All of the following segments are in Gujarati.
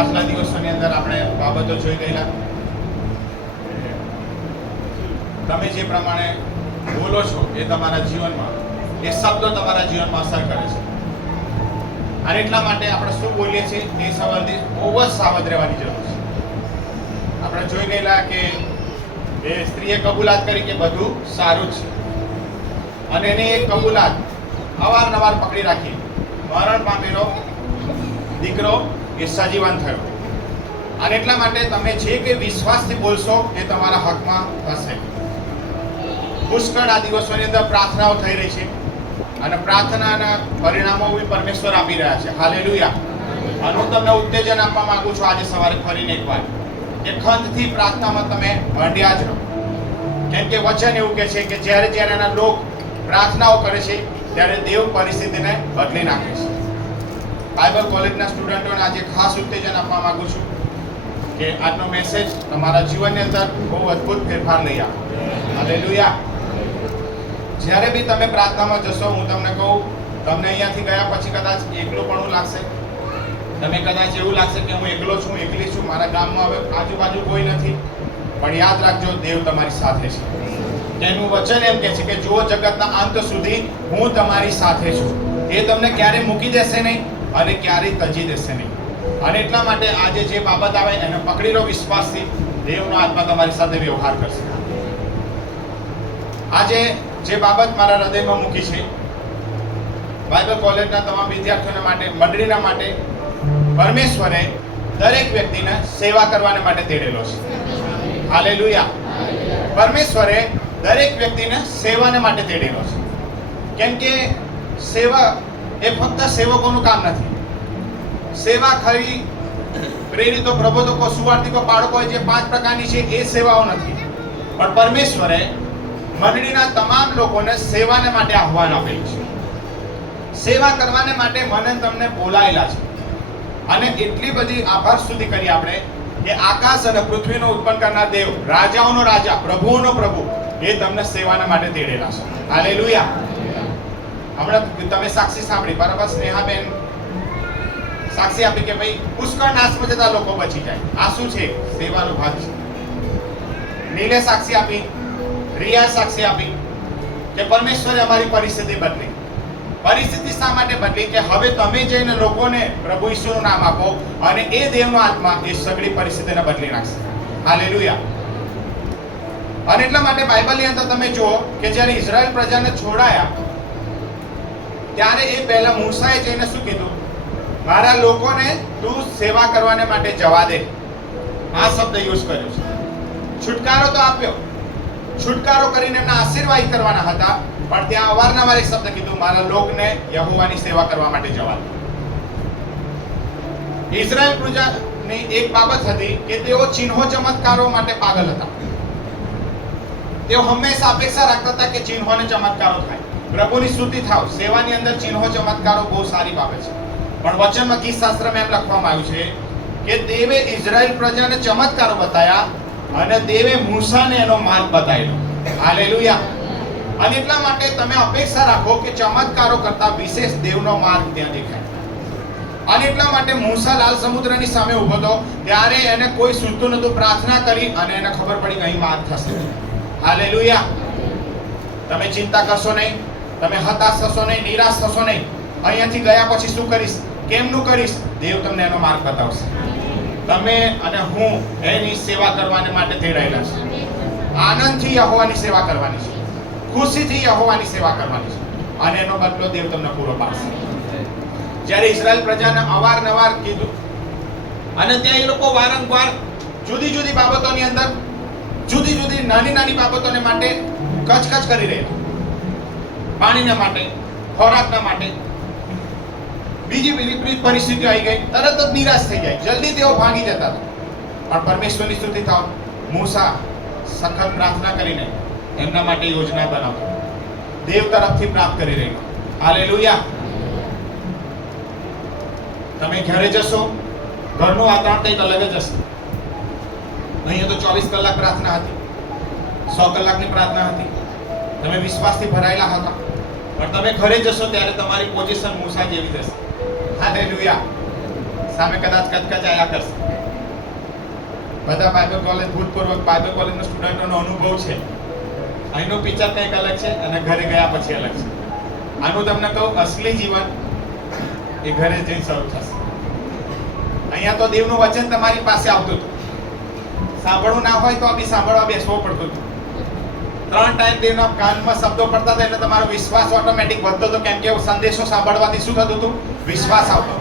પાછલા દિવસોની અંદર આપણે બાબતો જોઈ ગયેલા. તમે જે પ્રમાણે બોલો છો એ તમારા જીવનમાં, એ શબ્દો તમારા જીવનમાં અસર કરે છે. અને એટલા માટે આપણે શું બોલીએ છીએ એ સંબંધિત બહુ જ સાવધ રહેવાની જરૂર છે. આપણે જોઈ ગયેલા કે એ સ્ત્રીએ કબૂલાત કરી કે બધું સારું છે, અને એને એ કબૂલાત અવારનવાર પકડી રાખી મરણ પામેલો દીકરો એ સજીવન થયો. અને એટલા માટે તમે જે કે વિશ્વાસથી બોલશો એ તમારા હકમાં થશે. પુષ્કળ આ દિવસોની અંદર પ્રાર્થનાઓ થઈ રહી છે, અને પ્રાર્થનાના પરિણામો બી પરમેશ્વર આપી રહ્યા છે. હાલેલુયા. અને હું તમને ઉત્તેજન આપવા માંગુ છું આજે સવારે ફરીને એકવાર કે ખંતથી પ્રાર્થનામાં તમે મંડ્યા જ રહો. કેમ કે વચન એવું કહે છે કે જ્યારે જ્યારે એના લોક પ્રાર્થનાઓ કરે છે ત્યારે દેવ પરિસ્થિતિને બદલી નાખે છે. બાઇબલ કોલેજના સ્ટુડન્ટોને આજે ખાસ ઉત્તેજન આપવા માંગુ છું કે આજનો મેસેજ તમારા જીવનની અંદર બહુ અદ્ભુત ફેરફાર લઈ આવે. હાલેલુયા. જ્યારે બી તમે પ્રાર્થનામાં જશો, હું તમને કહું, તમને અહીંયાથી ગયા પછી કદાચ એકલુંપણું લાગશે. તમે કદાચ એવું લાગશે કે હું એકલો છું, એકલી છું, મારા ગામમાં હવે આજુબાજુ કોઈ નથી. પણ યાદ રાખજો, દેવ તમારી સાથે છે. તેનું વચન એમ કહે છે કે જો જગતના અંત સુધી હું તમારી સાથે છું. એ તમને ક્યારેય મૂકી દેશે નહીં અને ક્યારેય તજી દેશે નહીં. અને એટલા માટે આજે જે બાબત આવે એને પકડી લો વિશ્વાસથી. દેવનો આત્મા તમારી સાથે વ્યવહાર કરશે. આજે જે બાબત મારા હૃદયમાં મૂકી છે, બાઇબલ કોલેજના તમામ વિદ્યાર્થીઓને માટે, મંડળીના માટે, પરમેશ્વરે દરેક વ્યક્તિને સેવા કરવાને માટે તેડેલો છે. હાલેલુયા. પરમેશ્વરે દરેક વ્યક્તિને સેવાને માટે તેડેલો છે. કેમ કે સેવા એ ફક્ત સેવકોનું કામ નથી. સેવા ખરી પ્રેરિતો, પ્રબોધકો, સુવાર્તિકો, બાળકો જે 5 પ્રકારની છે એ સેવાઓ નથી. પણ પરમેશ્વરે મંડળીના તમામ લોકોને સેવાને માટે આહવાન આપેલું છે. સેવા કરવાને માટે મને તમને બોલાયેલા છે. અને એટલી બધી આભાર સ્તુતિ કરી આપણે કે આકાશ અને પૃથ્વીનો ઉત્પન્ન કરનાર દેવ, રાજાઓનો રાજા, પ્રભુઓનો પ્રભુ, એ તમને સેવાના માટે તેડેલા છે. હાલેલુયા. હમણાં તમે સાક્ષી સાંભળી, બરાબર? સ્નેહાબેન સાક્ષી આપી કે ભાઈ પુષ્કળ નાશમાં જતા લોકો બચી જાય. આ શું છે? સેવાનો ભાગ છે. નીલે સાક્ષી આપી, રિયા સાક્ષી આપી કે પરમેશ્વરે અમારી પરિસ્થિતિ બદલી. પરિસ્થિતિ શા માટે બદલી? કે હવે તમે જઈને લોકોને પ્રભુ ઈસુનું નામ આપો અને એ દેવનો આત્મા એ સગળી પરિસ્થિતિને બદલી નાખશે. હાલેલુયા. અને એટલા માટે બાઇબલની અંદર તમે જુઓ કે જ્યારે ઇઝરાયલ પ્રજાને છોડાયા ત્યારે એ પહેલા મૂસાએ જઈને શું કીધું? મારા લોકોને તું સેવા કરવાને માટે જવા દે. આ શબ્દ યુઝ કર્યો છે. છુટકારો તો આપ્યો, છુટકારો કરીને એમના આશીર્વાદ કરવાના હતા, પણ ત્યાં અવારનવાર એક શબ્દ કીધું, મારા લોકને યહોવાની સેવા કરવા માટે જવા દે. ઇઝરાયલ પ્રજાની એક બાબત હતી કે તેઓ ચિહ્નો ચમત્કારો માટે પાગલ હતા. તેઓ હંમેશા અપેક્ષા રાખતા હતા કે ચિહ્નો અને ચમત્કારો થાય, પ્રભુની સ્તુતિ થાવ. સેવાની અંદર ચિહ્નો ચમત્કારો બહુ સારી બાબત છે, પણ વચનમાં ગીતશાસ્ત્રમાં એમ લખવામાં આવ્યું છે કે દેવે ઇઝરાયલ પ્રજાને ચમત્કારો બતાવ્યા અને દેવે મૂસાને એનો માર્ગ બતાવેલો. હાલેલુયા. અને એટલા માટે તમે અપેક્ષા રાખો કે ચમત્કારો કરતા વિશેષ દેવનો માર્ગ ત્યાં દેખાય. અને એટલા માટે મૂસા લાલ સમુદ્રની સામે ઊભો હતો ત્યારે એને કોઈ સૂઝતું નતું. પ્રાર્થના કરી અને એને ખબર પડી કે અહીં માર્ગ થશે. હાલેલુયા. તમે ચિંતા કરશો નહીં, તમે હતાશ થશો નહીં, નિરાશ થશો નહીં. અહીંયાથી ગયા પછી શું કરીશ, કેમનું કરીશ, દેવ તમને એનો માર્ગ બતાવશે. તમે અને હું એની સેવા કરવાને માટે તેડાયેલા છે. આનંદથી યહોવાની સેવા કરવાની છે, ખુશીથી યહોવાની સેવા કરવાની છે, અને એનો બદલો દેવ તમને પૂરો પાડશે. જ્યારે ઇઝરાયલ પ્રજાને અવારનવાર કીધું, અને ત્યાં એ લોકો વારંવાર જુદી જુદી બાબતોની અંદર જુદી જુદી નાની નાની બાબતોને માટે કચકચ કરી રહ્યા. પાણીના માટે, ખોરાકના માટે, બીજી વિપરીત પરિસ્થિતિઓ આવી ગઈ, તરત જ નિરાશ થઈ જાય, જલ્દી તેઓ ભાગી જતા હતા. પણ પરમેશ્વરની સ્તુતિ થાવ, મૂસા સખત પ્રાર્થના કરીને એમના માટે યોજના બનાવતો, દેવ તરફથી પ્રાપ્ત કરી રહ્યો. હાલેલુયા. તમે ઘરે જશો, ઘરનું વાતાવરણ કંઈક અલગ જ હશે. અહીંયા તો 24 કલાક પ્રાર્થના હતી, 100 કલાકની પ્રાર્થના હતી. તમે વિશ્વાસથી ભરાયેલા હતા, પણ તમે ઘરે જશો ત્યારે તમારી પોઝિશન મૂસા જેવી થશે. હાલેલુયા. સામે કદાચ કચકચાયા કરશે. બધા બાઇબલ કોલેજ ભૂતપૂર્વ બાઇબલ કોલેજના સ્ટુડન્ટોનો અનુભવ છે. અહીંનું પિક્ચર કંઈક અલગ છે અને ઘરે ગયા પછી અલગ છે. આનું તમને કહું, અસલી જીવન એ ઘરે જઈને શરૂ થશે. અહીંયા તો દેવનું વચન તમારી પાસે આવતું હતું, સાંભળવું ના હોય તો બી સાંભળવા બેસવો પડતું હતું. 3 ટાઈમ દેવના કાનમાં શબ્દો પડતા હતા એટલે તમારો વિશ્વાસ ઓટોમેટિક વધતો હતો, કેમ કે સંદેશો સાંભળવાથી શું થતું હતું? વિશ્વાસ આવતો.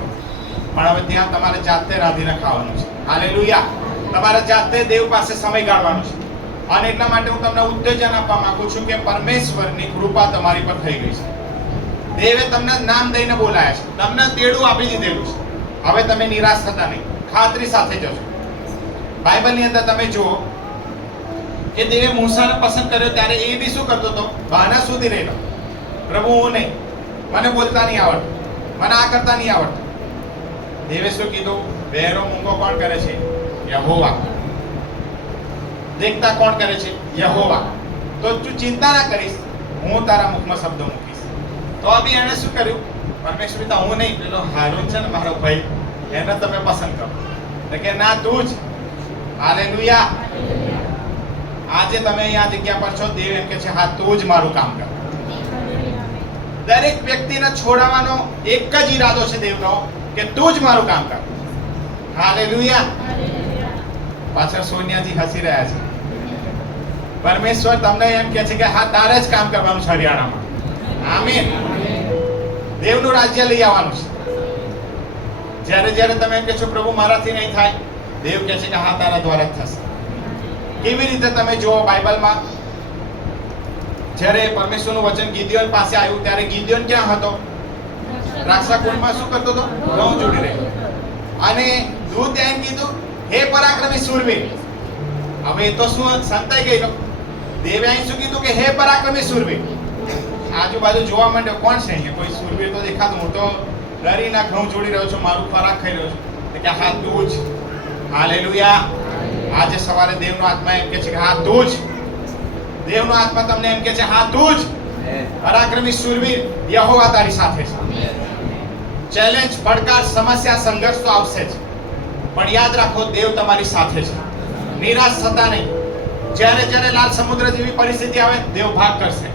પણ હવે ત્યાં તમારે જાતે રાંધીને ખાવાનું છે. હાલેલુયા. તમારે જાતે દેવ પાસે સમય ગાળવાનો છે. અને એટલા માટે હું તમને ઉત્તેજન આપવા માંગુ છું કે પરમેશ્વરની કૃપા તમારી પર થઈ ગઈ છે. દેવે તમને નામ દઈને બોલાયા છે, તમને તેડું આપી દીધેલું છે. હવે તમે નિરાશ થતા નહીં, ખાતરી સાથે જજો. બાઇબલની અંદર તમે જુઓ કે દેવે મૂસાને પસંદ કર્યો ત્યારે એ બી શું કરતો હતો? બહાના સુધી રહેલો. પ્રભુ હું નહીં, મને બોલતા નહીં આવડતું, મને આ કરતા નહીં આવડતું. દેવે શું કીધું? બહેરો મૂંગો કોણ કરે છે? યહોવા. દેખતા કોણ કરે છે? યહોવા. તો તું ચિંતા ના કરીશ, હું તારા મુખમાં શબ્દો મૂકીશ. તો બી એણે શું કર્યું? પરમેશ્વર હું નહીં, પેલો હારૂન છે ને મારો ભાઈ, એને તમે પસંદ કરો. કે ના, તું જ. હાલેલુયા. આજે તમે અહીંયા જગ્યા પર છો, દેવ એમ કે છે હા તું જ મારું કામ કર. દરેક વ્યક્તિને છોડાવવાનો એક જ ઈરાદો છે દેવનો, કે તું જ મારું કામ કર. હાલેલુયા. પાછળ સોનિયાજી હસી રહ્યા છે. પરમેશ્વર તમને એમ કહે છે કે હા તારે જ કામ કરવાનું છે હરિયાણામાં. આમીન. દેવનું રાજ્ય લઈ આવવાનું છે. જ્યારે જ્યારે તમે એમ કહે છો પ્રભુ મારાથી નહીં થાય, દેવ કહે છે કે હા તારા દ્વારા જ થશે. કેવી રીતે તમે જુઓ બાઇબલમાં, જ્યારે પરમેશ્વરનું વચન ગિદિયોન પાસે આવ્યું ત્યારે ગિદિયોન ક્યાં હતો? દ્રાક્ષાકુંડમાં શું કરતો હતો? ઘઉં જોડી રહ્યો. અને દૂત એમ કીધું, હે પરાક્રમી શૂરવીર. હવે એ તો શું સંતાઈ ગયેલો. દેવે અહીં શું કીધું કે હે પરાક્રમી શૂરવીર. આજુબાજુ જોવા માંડ્યો, કોણ છે અહીંયા? કોઈ શૂરવીર તો દેખાતું. હું તો ડરીના ઘઉં જોડી રહ્યો છું, મારું ખોરાક ખાઈ રહ્યો છું. કે હા તું જ. હાલેલુયા. આજે સવારે દેવનો આત્મા એમ કે છે કે હા તું જ. દેવનો આત્મા તમને એમ કે છે હા તું જ. પરાક્રમી શૂરવીર, યહોવા તારી સાથે છે. ચેલેન્જ, પડકાર, સમસ્યા, સંઘર્ષ તો આવશે જ, પણ યાદ રાખો દેવ તમારી સાથે છે. નિરાશ થતા નહીં. જ્યારે જ્યારે લાલ સમુદ્ર જેવી પરિસ્થિતિ આવે, દેવ ભાગ કરશે.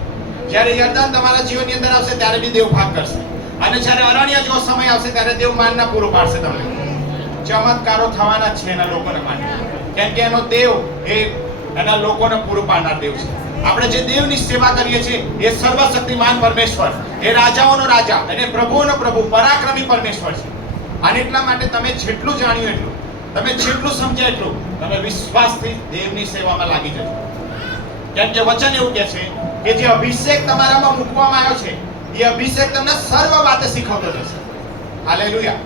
જ્યારે યર્દન તમારા જીવનની અંદર આવશે ત્યારે બી દેવ ભાગ કરશે. અને જ્યારે અરણ્ય જેવો સમય આવશે ત્યારે દેવ માનના પૂરું પાડશે તમને. ચમત્કારો થવાના છે એના લોકોને માટે, કેમ કે એનો દેવ એ એના લોકોને પૂરું પાડનાર દેવ છે. આપણે જે દેવની સેવા કરીએ છીએ એ સર્વશક્તિમાન પરમેશ્વર, એ રાજાઓનો રાજા અને પ્રભુઓનો પ્રભુ, પરાક્રમી પરમેશ્વર છે. અને એટલા માટે તમે જેટલું જાણ્યું એટલું, તમે જેટલું સમજ્યા એટલું, તમે વિશ્વાસથી દેવની સેવામાં લાગી જજો. કેમ કે વચન એવું કહે છે કે જે અભિષેક તમારામાં મૂકવામાં આવ્યો છે એ અભિષેક તમને સર્વ વાતે શીખવતો જશે. હાલેલુયા.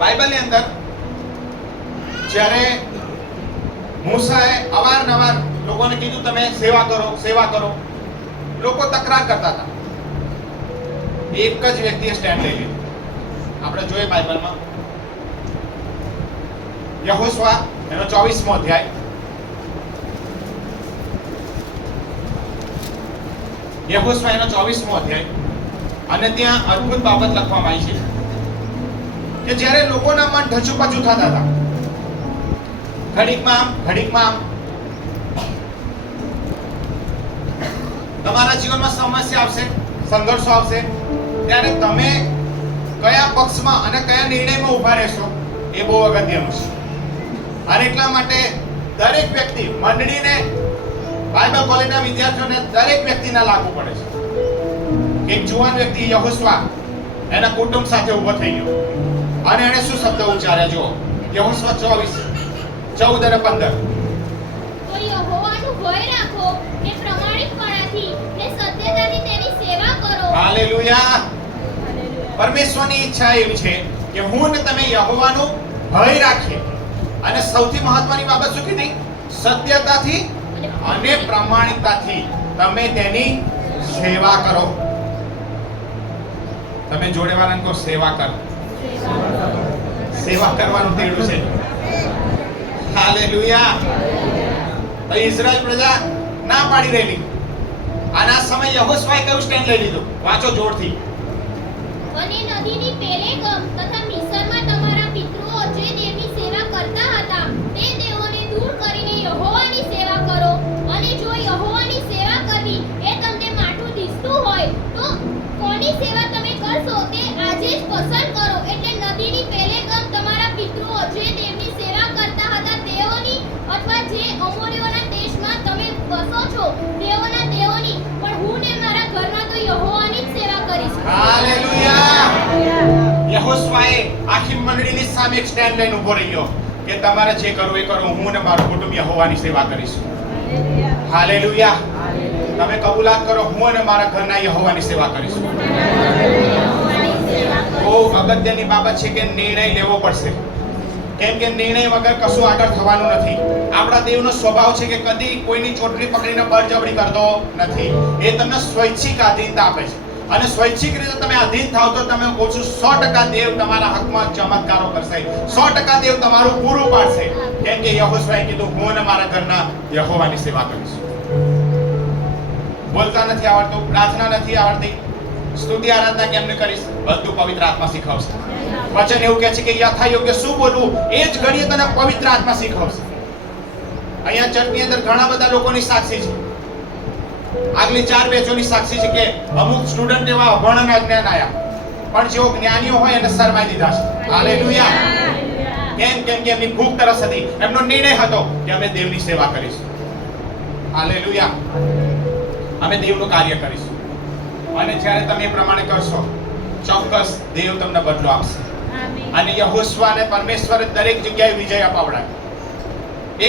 બાઇબલની અંદર જ્યારે મૂસાએ અવારનવાર લોકોને કીધું તમે સેવા કરો, સેવા કરો, લોકો તકરાર કરતા હતા. એક જ વ્યક્તિએ સ્ટેન્ડ લઈ લીધું. આપણે જોઈએ બાઇબલમાં યહોશુઆ એનો 24મો અધ્યાય. યહોશુઆ એનો 24મો અધ્યાય. અને ત્યાં અદ્ભુત બાબત લખવામાં આવી છે કે જ્યારે લોકોના મન ઢચુપચુ થતા હતા, ઘડીકમાં આમ ઘડીકમાં આમ, તમારા જીવનમાં સમસ્યા આવશે, સંઘર્ષો આવશે, ત્યારે તમે કયા પક્ષમાં અને કયા નિર્ણયમાં ઉભા રહેશો એ બહુ અગત્યનું છે. અને એટલા માટે દરેક વ્યક્તિ, મંડળીને, બાઇબલ કોલેજના વિદ્યાર્થીઓને, દરેક વ્યક્તિને લાગુ પડે છે. એક જુવાન વ્યક્તિ યહોશુઆ એના કુટુંબ સાથે ઊભો થઈ ગયો અને એણે શું શબ્દ ઉચ્ચાર્યા જુઓ. યહોશુઆ 24:14 અને 15. તો યહોવાનો ભય રાખો કે પ્રમાણિકપણાથી ને સત્યતાથી તેની સેવા કરો. હાલેલુયા. પરમેશ્વરની ઈચ્છા એવી છે કે હું ને તમે યહોવાનો ભય રાખીએ. અને સૌથી મહત્વની બાબત શું કીધી? સત્યતાથી અને પ્રામાણિકતાથી તમે તેની સેવા કરો. તમે જોડે વાળાને કહો સેવા કરો. સેવા કરવાનું તેડું છે. હાલેલુયા. તો ઇઝરાયલ પ્રજા ના પાડી રહેલી. આના સમય યહોશુઆએ કયું સ્ટેન્ડ લઈ લીધું? વાંચો જોરથી. અને નદીની પેલે ગમ તથા મિસરમાં તમારા જે દેવની સેવા કરતા હતા તે દેવોને દૂર કરીને યહોવાની સેવા કરો. અને જો યહોવાની સેવા કરવી એ તમને માઠું દિસતું હોય તો કોની સેવા તમે કરશો તે આજે જ પસંદ કરો. એટલે નદીની પેલે ગમ તમારા પિતૃઓ જે દેવની સેવા કરતા હતા તેઓની અથવા જે અમોરીઓના દેશમાં તમે બસો છો તેઓના દેવોની, પણ હું ને મારા ઘરના તો યહોવાની જ સેવા કરીશું. હાલેલુયા. યહોશુઆએ આખી મંડળીની સામે એક સ્ટેન્ડ લઈને ઊભો રહ્યો કે તમારે જે કરવું એ કરો, હું ને મારું કુટુંબ યહોવાની સેવા કરીશું. હાલેલુયા. તમે કબૂલાત કરો, હું અને મારા ઘરના યહોવાની સેવા કરીશું. બહુ અગત્યની બાબત છે કે નિર્ણય લેવો પડશે, કેમ કે નિર્ણય વગર કશું આગળ થવાનું નથી. આપણા દેવનો સ્વભાવ છે કે કદી કોઈની ચોટલી પકડીને બળજબરી કરતો નથી. એ તમને સ્વૈચ્છિક આધીનતા આપે છે, અને સ્વૈચ્છિક રીતે તમે આધીન થાવ તો તમે ઓછું 100% દેવ તમારા હકમાં ચમત્કારો કરશે. 100% દેવ તમારું પૂરું પાડશે, કેમ કે યહોશુઆએ કીધું હું અને મારા ઘરના યહોવાની સેવા કરીશું. બોલતા નથી આવડતું, પ્રાર્થના નથી આવડતી, સ્તુતિ આરાધના કેમને કરીશ? બધું પવિત્ર આત્મા શીખવશે. વચન એવું કહે છે કે યથાયોગ્ય શું બોલવું એ જ ઘડીએ તને પવિત્ર આત્મા શીખવશે. અહીંયા ચર્ચની અંદર ઘણા બધા લોકોની સાક્ષી છે. આગલી 4 બેચોની સાક્ષી છે કે અમુક સ્ટુડન્ટ એવા અભણ અને અજ્ઞાન આયા, પણ જેઓ જ્ઞાનીઓ હોય એને શરમાઈ દીધા છે. હાલેલુયા. કેમ કે એમની ભૂખ તરસ હતી, એમનો નિર્ણય હતો કે અમે દેવની સેવા કરીશું. હાલેલુયા. અમે દેવનું કાર્ય કરીશું. અને જ્યારે તમે એ પ્રમાણે કરશો ચોક્કસ દેવ તમને બદલો આપશે. અને યહોશુઆને પરમેશ્વરે દરેક જગ્યાએ વિજય અપાવડાયો.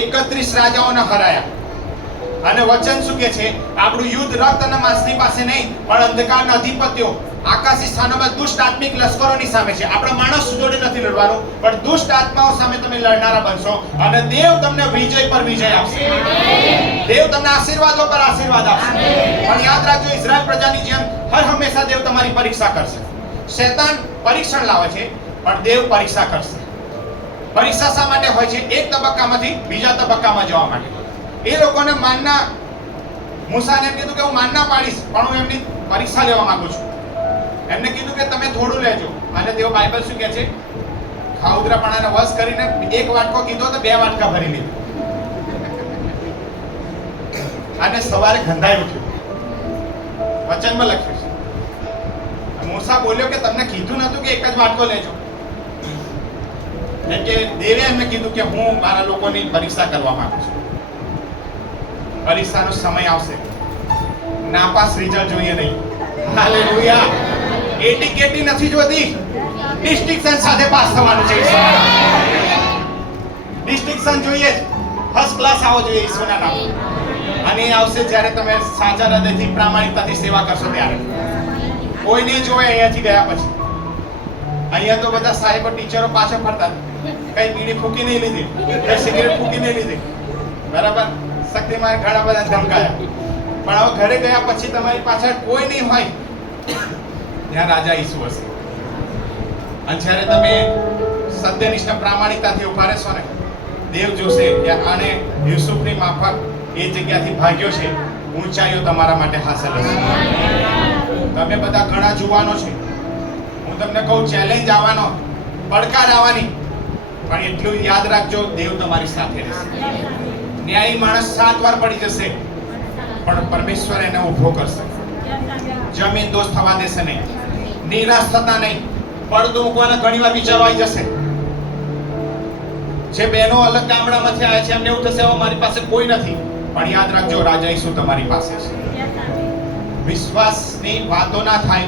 31 રાજાઓને હરાયા. અને વચન શું કહે છે? આપણું યુદ્ધ રક્ત અને માંસની પાસે નહીં, પણ અંધકારના અધિપતિઓ, આકાશી સ્થાનોમાં દુષ્ટ આત્મિક લશ્કરોની સામે છે. આપણે માણસ જોડે નથી લડવાનું, પણ દુષ્ટ આત્માઓ સામે તમે લડનારા બનશો અને દેવ તમને વિજય પર વિજય આપશે. દેવ તમને આશીર્વાદો પર આશીર્વાદ આપશે. પણ યાદ રાખજો, ઇઝરાયલ પ્રજાની જેમ હર હંમેશા દેવ તમારી પરીક્ષા કરશે. શૈતાન પરીક્ષણ લાવે છે, પણ દેવ પરીક્ષા કરશે. પરીક્ષા શા માટે હોય છે? એક તબક્કામાંથી બીજા તબક્કામાં જવા માટે. એ લોકોને માનના, મૂસાને એમ કીધું કે હું માનના પાડીશ, પણ હું એમની પરીક્ષા લેવા માંગુ છું. એમને કીધું કે તમે થોડું લેજો, અને તેઓ બાઇબલ શું કહે છે? ખાઉદરાપણાને વશ કરીને એક વાટકો કીધો તો 2 વાટકા ભરી લીધું, અને સવારે ગંધાઈ ઉઠ્યું. વચનમાં લખ્યું છે. મૂસા બોલ્યો કે તમને કીધું નતું કે એક જ વાટકો લેજો? કેમ કે દેવે એમને કીધું કે હું મારા લોકોની પરીક્ષા કરવા માંગુ છું. પરીક્ષાનો સમય આવશે, નાપાસ રિઝલ્ટ જોઈએ નહીં. હાલેલુયા. એટીકેટી નથી જોતી, ડિસ્ટિંક્શન સાથે પાસ થવાનું છે. ડિસ્ટિંક્શન જોઈએ, ફર્સ્ટ ક્લાસ આવો જોઈએ ઈશ્વરના નામ. અને એ આવશે જ્યારે તમે સાચા હૃદયથી પ્રામાણિકતાથી સેવા કરશો ત્યારે. કોઈ નહીં જોવે અહીંયાથી ગયા પછી. અહીંયા તો બધા સાહેબો ટીચરો પાછળ ફરતા, કઈ બીડી ફૂકી નહીં લીધી, કઈ સિગરેટ ફૂકી નહીં લીધી, બરાબર? શક્તિમાં ઘણા બધા ધમકાયા, પણ હવે ઘરે ગયા પછી તમારી પાછળ કોઈ નહીં હોય, ત્યાં રાજા ઈસુ હશે. અને જ્યારે તમે સત્યનિષ્ઠ પ્રામાણિકતાથી ઉભા રહેશો ને, દેવ જોશે કે આને યુસુફની માફક એ જગ્યાથી ભાગ્યો છે, ઊંચાઈઓ તમારા માટે હાંસલ હશે. તમે બધા ઘણા જુવાનો છે, હું તમને કહું ચેલેન્જ આવવાનો, પડકાર આવવાની, પણ એટલું યાદ રાખજો, દેવ તમારી સાથે રહેશે. ન્યાયી માણસ 7 વાર પડી જશે, પણ પરમેશ્વર એને ઊભો કરશે. જમીન દોષ થવા દેશે નહીં, નિરાશ થતા નહીં. પડદો મૂકવાના ઘણી વાર વિચારો આવી જશે. જે બહેનો અલગ ગામડામાંથી આવ્યા છે એમને એવું થશે હવે મારી પાસે કોઈ નથી, પણ યાદ રાખજો રાજા ઈસુ તમારી પાસે છે. વિશ્વાસની વાતો ના થાય,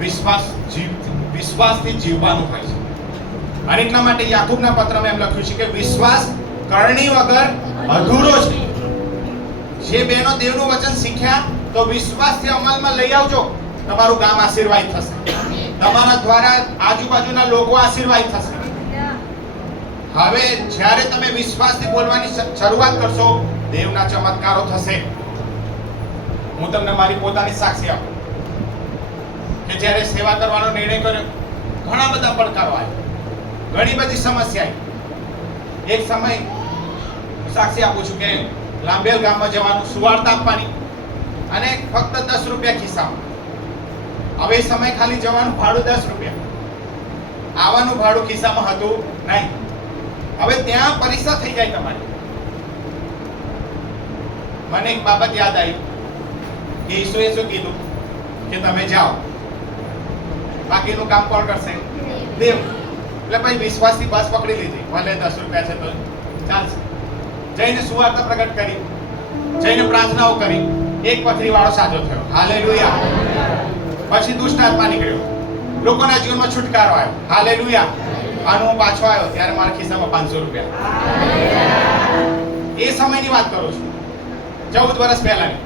વિશ્વાસથી જીવવાનું હોય છે. અને એટલા માટે યાકૂબના પત્રમાં એમ લખ્યું છે કે વિશ્વાસ કરણી વગર અધૂરો છે. જે બહેનો દેવનું વચન શીખ્યા તો વિશ્વાસથી અમલમાં લઈ આવજો, તમારું ગામ આશીર્વાદ થશે, તમારા દ્વારા આજુબાજુના લોકો આશીર્વાદ થશે. હવે જ્યારે તમે વિશ્વાસથી બોલવાની શરૂઆત કરશો, દેવના ચમત્કારો થશે. હું તમને મારી પોતાની સાક્ષી આપું કે જ્યારે સેવા કરવાનો નિર્ણય કર્યો, ઘણા બધા પડકારો આવ્યા, ઘણી બધી સમસ્યા આવી. એક સમય સાક્ષી આપું છું કે લાંબેલ ગામમાં જવાનું, સુવાર્તા આપવાની, અને ફક્ત 10 રૂપિયા ખિસ્સામાં. હવે એ સમય ખાલી જવાનું ભાડું 10 રૂપિયા, આવવાનું ભાડું ખિસ્સામાં હતું નહીં. હવે ત્યાં પરીક્ષા થઈ જાય તમારી. મને એક બાબત યાદ આવી કે ઈસુએ શું કીધું કે તમે જાઓ, બાકીનું કામ કોણ કરશે? દેવ. એટલે ભાઈ વિશ્વાસથી બસ પકડી લીધી, ભલે 10 રૂપિયા છે તો ચાલશે. જઈને સુવાર્તા પ્રગટ કરી, જઈને પ્રાર્થનાઓ કરી, એક પથરી વાળો સાજો થયો. હાલેલુયા. પછી દુષ્ટ આત્મા નીકળ્યો, લોકોના જીવનમાં છુટકારો આવ્યો. હાલેલુયા. આનો હું પાછો આવ્યો ત્યારે મારા ખિસ્સામાં 500 રૂપિયા. એ સમયની વાત કરું છું, 14 વર્ષ પહેલાની.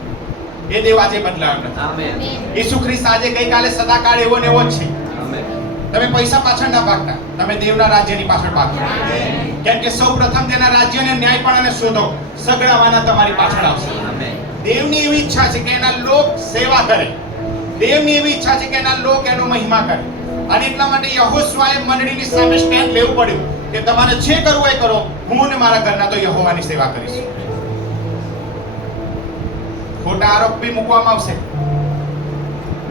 એ દેવ આજે બદલાયો નથી. આમેન. ઈસુ ખ્રિસ્ત આજે ગઈકાલે સદાકાળ એવો ને એવો જ છે. આમેન. તમે પૈસા પાછળ ના ભાગતા, તમે દેવના રાજ્યની પાછળ ભાગો. કેમ કે સૌપ્રથમ તેના રાજ્યને ન્યાયપણાને શોધો, સગડાવાના તમારી પાછળ આવશે. આમેન. દેવની એવી ઈચ્છા છે કે એના લોક સેવા કરે. દેવની એવી ઈચ્છા છે કે એના લોક એનો મહિમા કરે. અને એટલા માટે યહોશુઆએ મંડળીની સામે સ્ટેન્ડ લેવું પડ્યું કે તમારે જે કરવું એ કરો, હું ને મારા ઘરના તો યહોવાની સેવા કરીશ. ખોટા આરોપ બી મૂકવામાં આવશે,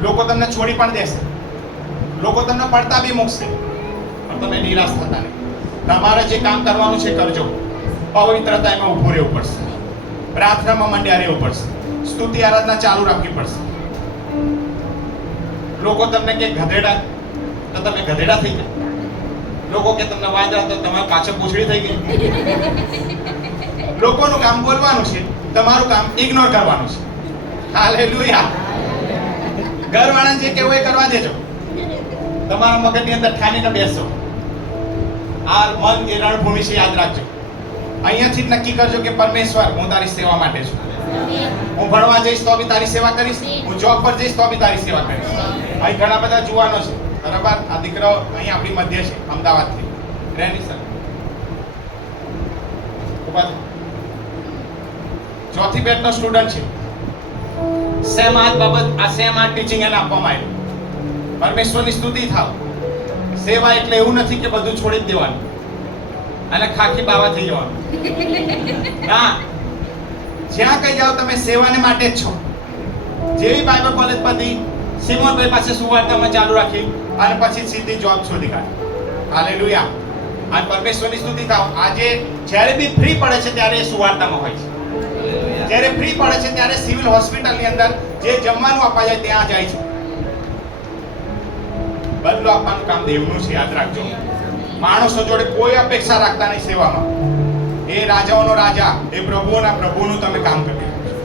લોકો તમને છોડી પણ દેશે, લોકો તમને પડતા બી મૂકશે, પણ તમે નિરાશ થતા નહીં. તમારે જે કામ કરવાનું છે કરજો. પવિત્રતામાં ઊભું રહેવું પડશે, પ્રાર્થનામાં મંડ્યા રહેવું પડશે, સ્તુતિ આરાધના ચાલુ રાખવી પડશે. લોકો તમને કે ગધેડા તો તમે ગધેડા થઈ ગયા, લોકો કે તમને વાંદરા તો તમારે પાછળ પૂંછડી થઈ ગઈ. લોકોનું કામ બોલવાનું છે, તમારું કામ ઇગ્નોર કરવાનું છે. હાલેલુયા. ઘરવાળાને જે કહેવું એ કરવા દેજો. તમારા મગજની અંદર ઠાનીને બેસો, આ મન એ રણભૂમિ છે, યાદ રાખજો. અહીંયાથી જ નક્કી કરજો કે પરમેશ્વર, હું તારી સેવા માટે છું. હું ભણવા જઈશ તો બી તારી સેવા કરીશ, હું જોબ પર જઈશ તો બી તારી સેવા કરીશ. અહીં ઘણા બધા જુવાનો છે, બરાબર. આ દીકરો અહીં આપણી મધ્ય છે, અમદાવાદથી. રેની સર ઉભા થો. ચોથી બેચનો સ્ટુડન્ટ છે. સેમ આ બાબત, આ સેમ આ ટીચિંગ એને આપવામાં આવ્યું. પરમેશ્વરની સ્તુતિ થાવ. સેવા એટલે એવું નથી કે બધું છોડી જ દેવાનું અને ખાખી બાવા થઈ જવાનું. ના, જ્યાં કઈ જાઓ તમે સેવાને માટે જ છો. જેવી બાઇબલ કોલેજ પતી, સિમોનભાઈ પાસે સુવાર્તામાં ચાલુ રાખી અને પછી સીધી જોબ શોધી કાઢી. હાલેલુયા. અને પરમેશ્વરની સ્તુતિ થાવ. આજે જ્યારે બી ફ્રી પડે છે ત્યારે એ સુવાર્તામાં હોય છે. જ્યારે ફ્રી પડે છે ત્યારે સિવિલ હોસ્પિટલની અંદર જે જમવાનું અપાય જાય ત્યાં જાય છે. બદલો આપવાનું કામ દેવનું છે, યાદ રાખજો. માણસો જોડે કોઈ અપેક્ષા રાખતા નહીં સેવામાં. એ રાજાઓનો રાજા, એ પ્રભુઓના પ્રભુનું તમે કામ કરી રહ્યા છો.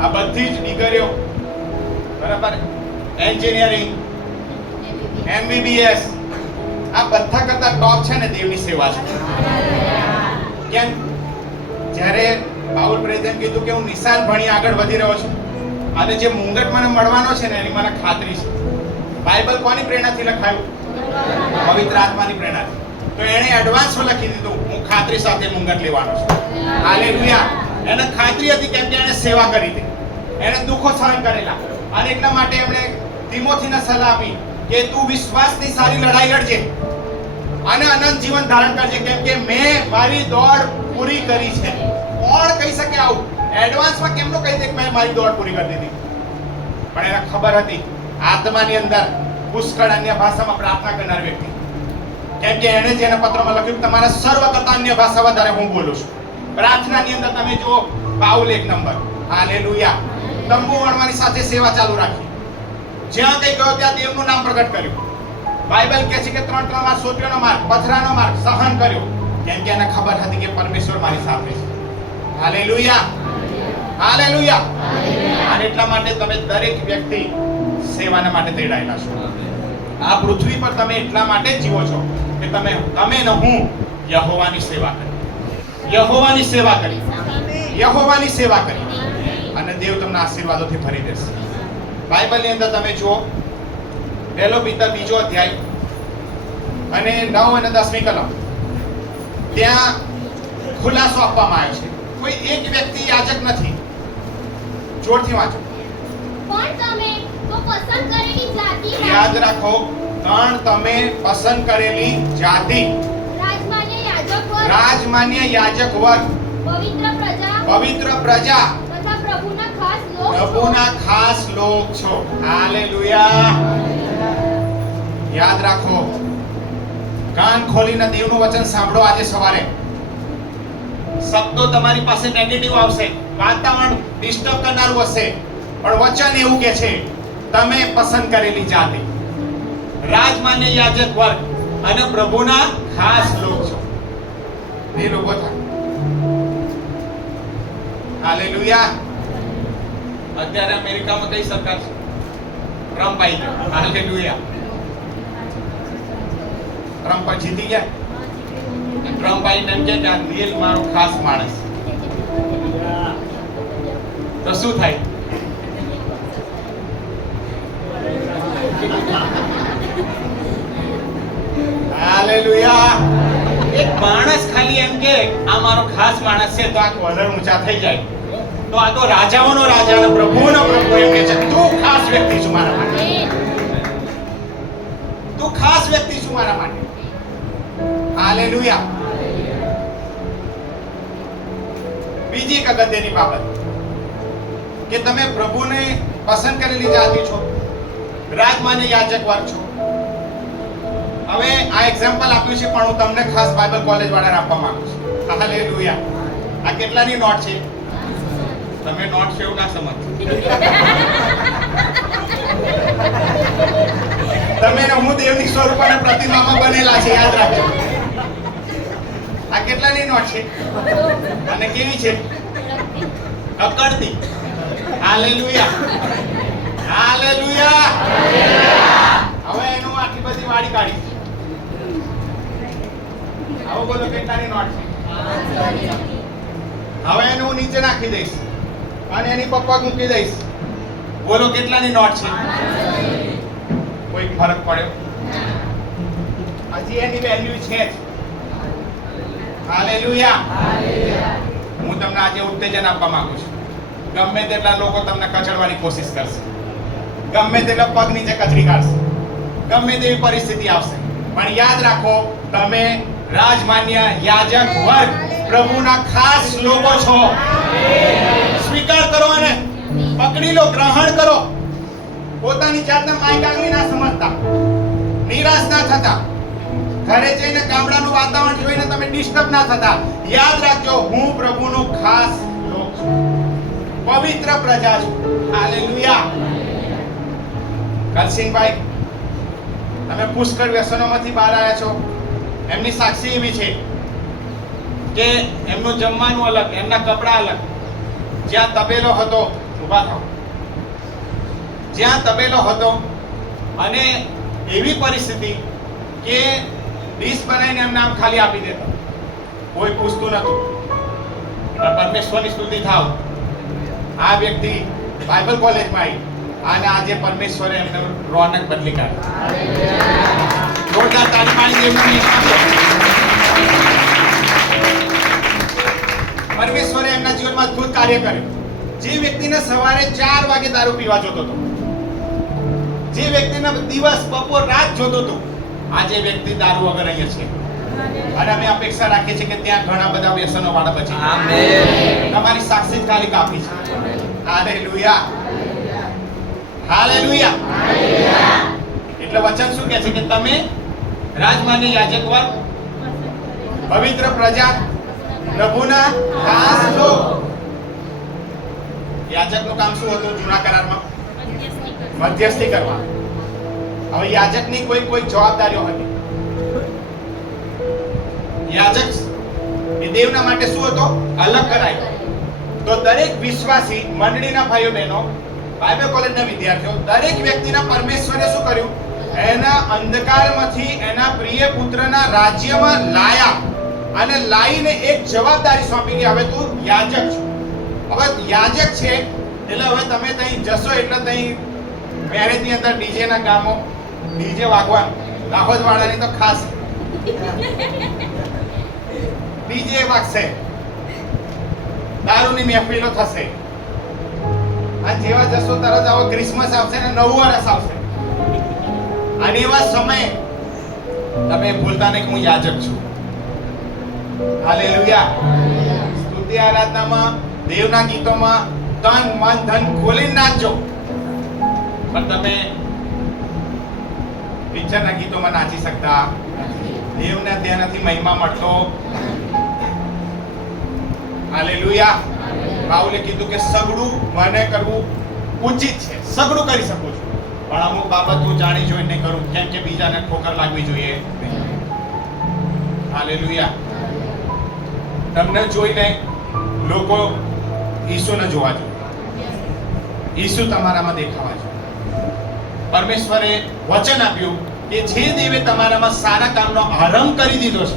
આ બધી જ ડિગ્રીઓ, બરાબર, એન્જિનિયરિંગ, MBBS, આ બધા કરતા ટોપ છે ને દેવની સેવા છે. કેમ? જ્યારે બાઉલ પ્રેઝેન્ટ કીધું કે હું નિશાન ભણી આગળ વધી રહ્યો છું અને જે મુંગટ મને મળવાનો છે ને એની મને ખાતરી છે. બાઇબલ કોની પ્રેરણાથી લખાયું? પવિત્ર આત્માની પ્રેરણાથી. તો એણે એડવાન્સમાં લખી દીધું, હું ખાતરી સાથે મુંગટ લેવાનો છું. હાલેલુયા. એને ખાતરી હતી કેમ કે એણે સેવા કરી હતી, એણે દુઃખો સહન કરેલા. અને એટલા માટે એમણે તિમોથીને સલાહ આપી કે તું વિશ્વાસની સારી લડાઈ લડજે અને અનંત જીવન ધારણ કરજે, કેમ કે મેં મારી દોડ પૂરી કરી છે. કોણ કહી શકે આવું? એડવાન્સમાં કેમનો કહી દે કે મેં મારી દોડ પૂરી કરી દીધી? પણ એને ખબર હતી આત્માની અંદર પુષ્કળ અન્ય ભાષામાં પ્રાર્થના કરનાર વ્યક્તિ. કેમ કે એણે જેના પત્રમાં લખ્યું કે તમારા સર્વ કરતા અન્ય ભાષા વધારે હું બોલું છું. પ્રાર્થનાની અંદર તમે જો પાઉલ 1 નંબર. હાલેલુયા. તંબુ વણવાની સાથે સેવા ચાલુ રાખી. જ્યાં કઈ ગયો ત્યાં દેવનું નામ પ્રગટ કર્યું. બાઇબલ કહે છે કે 3 વાર સોટીઓનો માર્ગ, પથરાનો માર્ગ સહન કર્યો. કેમ કે એને ખબર હતી કે પરમેશ્વર મારી સાથે છે. હાલેલુયા. હાલેલુયા. અને એટલા માટે તમે દરેક વ્યક્તિ સેવાના માટે તેડાયેલા છો. આ પૃથ્વી પર તમે એટલા માટે જ જીવો છો કે તમે ને હું યહોવાની સેવા કરી, યહોવાની સેવા કરી, યહોવાની સેવા કરી અને દેવ તમને આશીર્વાદોથી ભરી દેશે. બાઇબલની અંદર તમે જુઓ, 1 પીતર 2 અધ્યાય અને 9 અને 10મી કલમ, ત્યાં ખુલાસો આપવામાં આવ્યો છે. કોઈ એક વ્યક્તિ યાજક નથી. જોરથી વાંચો. પણ તમે તો પસંદ કરેલી જાતિ, યાદ રાખો, પણ તમે પસંદ કરેલી જાતિ, રાજમાન્ય યાજક વર્ગ, રાજમાન્ય યાજક વર્ગ, પવિત્ર પ્રજા તથા પ્રભુના ખાસ લોક છો. પ્રભુના ખાસ લોક છો. હાલેલુયા. યાદ રાખો, કાન ખોલીને દેવનું વચન સાંભળો આજે સવારે. શબ્દો તમારી પાસે નેગેટિવ આવશે, વાતાવરણ ડિસ્ટર્બ કરનારું હશે, પણ વચન એવું કે છે તમે પસંદ કરેલી જાતિ, રાજમાન્ય યાજક વર્ગ અને પ્રભુના ખાસ લોક છો. એ લોકો થાય. હાલેલુયા. અત્યારે અમેરિકામાં કઈ સરકાર છે? ટ્રમ્પ આવી ગયો. હાલેલુયા. ટ્રમ્પ જીતી ગયા. ટ્રમ્પ આવીને એમ કે આ રિયલ મારો ખાસ માણસ. તો શું થાય? હાલેલુયા. એક માણસ ખાલી એમ કે આ મારો ખાસ માણસ છે તો આ વધારે ઊંચા થઈ જાય. તો આ તો રાજાઓનો રાજા અને પ્રભુનો પ્રભુ એમ કે છે તું ખાસ વ્યક્તિ છું મારા માટે. તું ખાસ વ્યક્તિ છું મારા માટે. હાલેલુયા. બીજી એક અગત્યની બાબત કે તમે પ્રભુને પસંદ કરેલી જાતિ છો, રાજમાન્ય યાજક વર્ગ છો. હવે આ એક્ઝામ્પલ આપ્યું છે પણ હું તમને ખાસ બાઇબલ કોલેજ વાળાને આપવા માંગુ છું. હાલેલુયા. આ કેટલાની નોટ છે? તમે નોટ છે એવું ના સમજજો. તમે ને હું દેવની સ્વરૂપ અને પ્રતિમામાં બનેલા છે, યાદ રાખજો. આ કેટલાની નોટ છે અને કેવી છે? અકડતી. હાલેલુયા. હાલેલુયા. હવે એનું આટલી બધી વાડી કાઢી. આવો બોલો કેટલાની નોટ છે? હવે એને હું નીચે નાખી દઈશ અને એની પપ્પા મૂકી દઈશ. બોલો કેટલાની નોટ છે? કોઈ ફરક પડ્યો? હજી એની વેલ્યુ છે જ. હાલેલુયા. હું તમને આજે ઉત્તેજન આપવા માંગુ છું. ગમે તેટલા લોકો તમને કચડવાની કોશિશ કરશે, ગમે તેટલા પગ નીચે કચડી કાઢશે, ગમે તેવી પરિસ્થિતિ આવશે, પણ યાદ રાખો તમે રાજમાન્ય યાજક વર્ગ, પ્રભુના ખાસ લોકો છો. સ્વીકાર કરો અને પકડી લો, ગ્રહણ કરો. પોતાની જાતને માયકાગલી ના સમજતા, નિરાશ ના થતા, ઘરે જઈને ગામડાનું વાતાવરણ જોઈને તમે ડિસ્ટર્બ ના થતા. યાદ રાખજો હું પ્રભુનો ખાસ લોક છું, પવિત્ર પ્રજા છું. હાલેલુયા. કલસિંહભાઈ, તમે પુષ્કળ વ્યસનોમાંથી બહાર આવ્યા છો. એમની સાક્ષી એવી છે કે એમનું જમવાનું અલગ, એમના કપડા અલગ. જ્યાં તબેલો હતો, ઊભા થાઓ, જ્યાં તબેલો હતો અને એવી પરિસ્થિતિ કે ડીશ બનાવીને એમને આમ ખાલી આપી દેતા, કોઈ પૂછતું નતું. પરમેશ્વરની સ્તુતિ થાવ. આ વ્યક્તિ બાઇબલ કોલેજમાં આવી અને આજે પરમેશ્વરે એમને રોનક બદલી કાઢી. જોરદાર તાળી પાડી દેવાની. પરમેશ્વરે એમના જીવનમાં અદ્ભુત કાર્ય કર્યું. જે વ્યક્તિને સવારે 4 વાગે દારૂ પીવા જોતો હતો, જે વ્યક્તિને દિવસ બપોર રાત જોતો હતો, આજે વ્યક્તિ દારૂ વગર અહીંયા છે. અને અમે અપેક્ષા રાખીએ છીએ કે ત્યાં ઘણા બધા વ્યસનો વાળા બચી. આમેન. તમારી સાક્ષી જ ખાલી કાફી છે. હાલેલુયા. હાલેલુયા. એટલે વચન શું કહે છે કે તમે રાજમાન્ય યાજક વર્ગ, પવિત્ર પ્રજા, પ્રભુના ખાસ લોક. યાજકનું કામ શું હતું જૂના કરારમાં? મધ્યસ્થી કરવા. હવે યાજકની કોઈ જવાબદારીઓ હતી. યાજક એ દેવના માટે શું હતો? અલગ કરાય. તો દરેક વિશ્વાસી મંડળીના ભાઈઓ બહેનો, બાઇબલ કોલેજના વિદ્યાર્થીઓ, દરેક વ્યક્તિના પરમેશ્વરે શું કર્યું? એના અંધકારમાંથી એના પ્રિય પુત્રના રાજ્યમાં લાયા અને લાઈને એક જવાબદારી સોંપી કે હવે તું યાજક છો. હવે યાજક છે એટલે હવે તમે ત્યાં જશો એટલે ત્યાં મેરેજની અંદર ડીજે ના ગામો, ડીજે વાગવાનું, દાહોદ વાળાની તો ખાસ ડીજે વાગશે, દારૂની મહેફિલો થશે. આ જેવા જશો તરત આવો ક્રિસમસ આવશે ને નવું વર્ષ આવશે. અને એવા સમયે તમે ભૂલતા નહીં કે હું યાજક છું. હાલેલુયા. સ્તુતિ આરાધનામાં, દેવના ગીતોમાં તન મન ધન ખોલીને નાચજો, પણ તમે પિક્ચરના ગીતોમાં નાચી શકતા નથી. દેવને તેનાથી મહિમા મળતો. હાલેલુયા. પાઉલે કીધું કે સગડું મને કરવું ઉચિત છે, સગડું કરી શકું છું, પણ અમુક બાબત હું જાણી જોઈને નહીં કરું, કેમ કે બીજાને ઠોકર લાગવી જોઈએ નહીં. હાલેલુયા. તમને જોઈને લોકો ઈસુને જોવા જોઈએ, ઈસુ તમારામાં દેખાવા જોઈએ. પરમેશ્વરે વચન આપ્યું કે જે દેવે તમારામાં સારા કામનો આરંભ કરી દીધો છે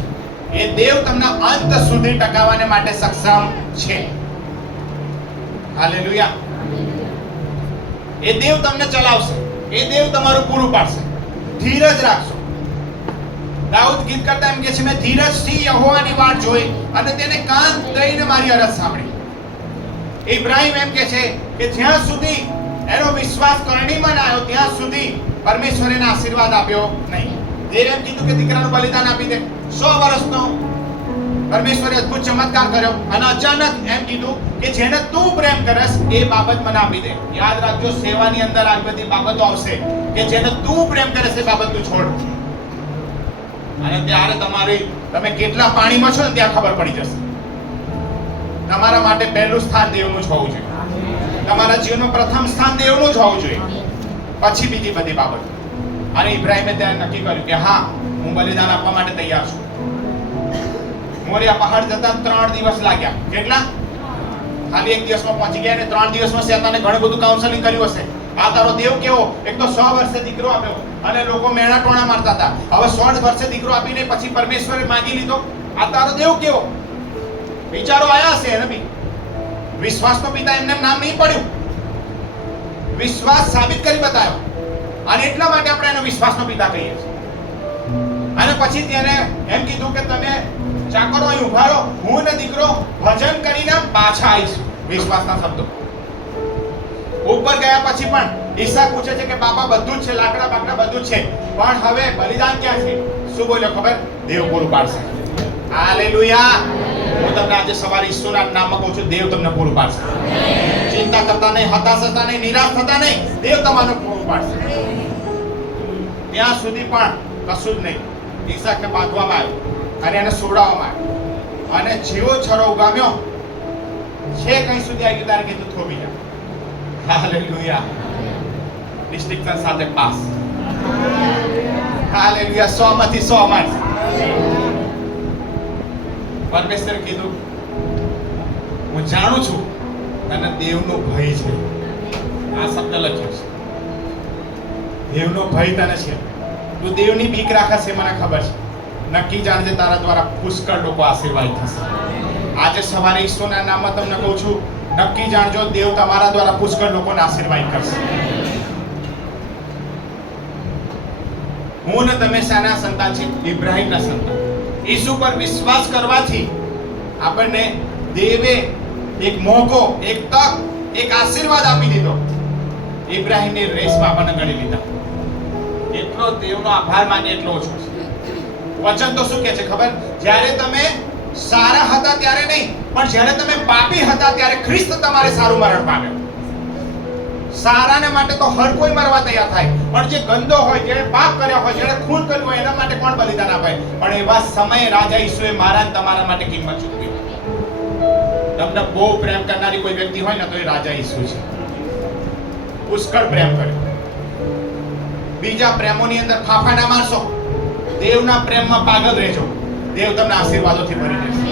એ દેવ તમને અંત સુધી ટકાવવાને માટે સક્ષમ છે. હાલેલુયા. એ દેવ તમને ચલાવશે, એ દેવ તમારું પૂરું પાડશે. ધીરજ રાખશો. દાઉદ ગીત કરતા એમ કે છે, મેં ધીરજથી યહોવાની વાટ જોઈ અને તેને કાન દઈને મારી અરજ સાંભળી. ઇબ્રાહિમ એમ કે છે કે જ્યાં સુધી એનો વિશ્વાસ કરણીમાં ના આવ્યો ત્યાં સુધી પરમેશ્વરે એને આશીર્વાદ આપ્યો નહીં. દેવે એમ કીધું કે દીકરાનું બલિદાન આપી દે. 100 વર્ષનો પરમેશ્વરે અદ્ભુત ચમત્કાર કર્યો અને અચાનક એમ કીધું કે જેને તું પ્રેમ કરસ એ બાબત મને આપી દે. યાદ રાખજો, સેવાની અંદર આ બધી બાબતો આવશે કે જેને તું પ્રેમ કરસ એ બાબત તું છોડ. અને ત્યારે તમે કેટલા પાણીમાં છો ને ત્યાં ખબર પડી જશે. તમારા માટે પહેલું સ્થાન દેવનું જ હોવું જોઈએ. તમારા જીવનનું પ્રથમ સ્થાન દેવનું જ હોવું જોઈએ, પછી બીજી બધી બાબતો. અને ઇબ્રાહિમે ત્યાં નક્કી કર્યું કે હા, હું બલિદાન આપવા માટે તૈયાર છું. મોરિયા પહાડ જતા 3 દિવસ લાગ્યા. કેટલા? ખાલી 1 દિવસમાં પહોંચી ગયા ને 3 દિવસમાં શેતાને ઘણું બધું કાઉન્સેલિંગ કર્યું હશે. આ તારો દેવ કેવો? એક તો 100 વર્ષે દીકરો આપ્યો અને લોકો મેણા ટોણા મારતા હતા. હવે 100 વર્ષે દીકરો આપીને પછી પરમેશ્વરે માંગી લીધો. આ તારો દેવ કેવો? વિચારો આયા હશે એને બી. વિશ્વાસનો પિતા એમને નામ નહીં પડ્યું, વિશ્વાસ સાબિત કરી બતાવ્યો. અને એટલા માટે આપણે એનો વિશ્વાસનો પિતા કહીએ છીએ. અને પછી તેને એમ કીધું કે તમે ચાકરો અહીં ઉભા રહો, હું ને દીકરો ભજન કરીને પાછા આવીશું. વિશ્વાસના શબ્દો. ઉપર ગયા પછી પણ ઈસા પૂછે છે કે બાપા બધું જ છે, લાકડા બાકડા બધું જ છે, પણ હવે બલિદાન ક્યાં છે? શું બોલ્યો ખબર? દેવ પૂરું પાડશે. હાલેલુયા. હું તમને આજે સવારે ઈસુના નામમાં કહું છું, દેવ તમને પૂરું પાડશે. ચિંતા કરતા નહીં, હતાશ થતા નહીં, નિરાશ થતા નહીં, દેવ તમારું પૂરું પાડશે. ત્યાં સુધી પણ કશું જ નહીં. ઈસાકને બાંધવામાં આવ્યો અને એને સોડાવવામાં આવ્યો અને જેવો છરો ઉગામ્યો છે કઈ સુધી આવી તારે કીધું થોભી જા. હાલેલુયા. ડિસ્ટિંક્શન સાથે પાસ. હાલેલુયા. 100 માંથી 100 માર્ક્સ. પરમેશ્વરે કીધું હું જાણું છું અને દેવનો ભય છે. આ શબ્દ લખ્યો છે, દેવનો ભય તને છે. તું દેવની બીક રાખે છે, મને ખબર છે. નક્કી જાણજે તારા દ્વારા પુષ્કળ લોકો આશીર્વાદ થશે. આજે સવારે ઈસુના નામમાં તમને કહું છું, નક્કી જાણજો દેવ તમારા દ્વારા પુષ્કળ લોકોને આશીર્વાદ કરશે. હું ને તમે શાના સંતાન છે? ઇબ્રાહિમના સંતાન. ઈસુ પર વિશ્વાસ કરવાથી આપણને દેવે એક મોકો, એક તક, એક આશીર્વાદ આપી દીધો. ઇબ્રાહિમની રેસમાં આપણને ગણી લીધા. એટલો દેવનો આભાર માને એટલો ઓછો છે. વચન તો શું કહે છે ખબર? જ્યારે તમે સારા હતા ત્યારે નહીં, પણ જ્યારે તમે પાપી હતા ત્યારે ખ્રિસ્ત તમારે સારું મરણ પામ્યો. સારાને માટે તો હર કોઈ મરવા તૈયાર થાય, પણ જે ગંદો હોય, જેણે પાપ કર્યા હોય, જેણે ખૂન કર્યું હોય, એના માટે કોણ બલિદાન આપે? પણ એવા સમયે રાજા ઈસુએ મારા અને તમારા માટે કિંમત ચૂકવી. તમને બહુ પ્રેમ કરનારી કોઈ વ્યક્તિ હોય ને તો એ રાજા ઈસુ છે. પુષ્કળ પ્રેમ કર્યો. બીજા પ્રેમોની અંદર ફાફા ના મારશો. દેવના પ્રેમમાં પાગલ રહેજો. દેવ તમને આશીર્વાદોથી ભરી દેશે.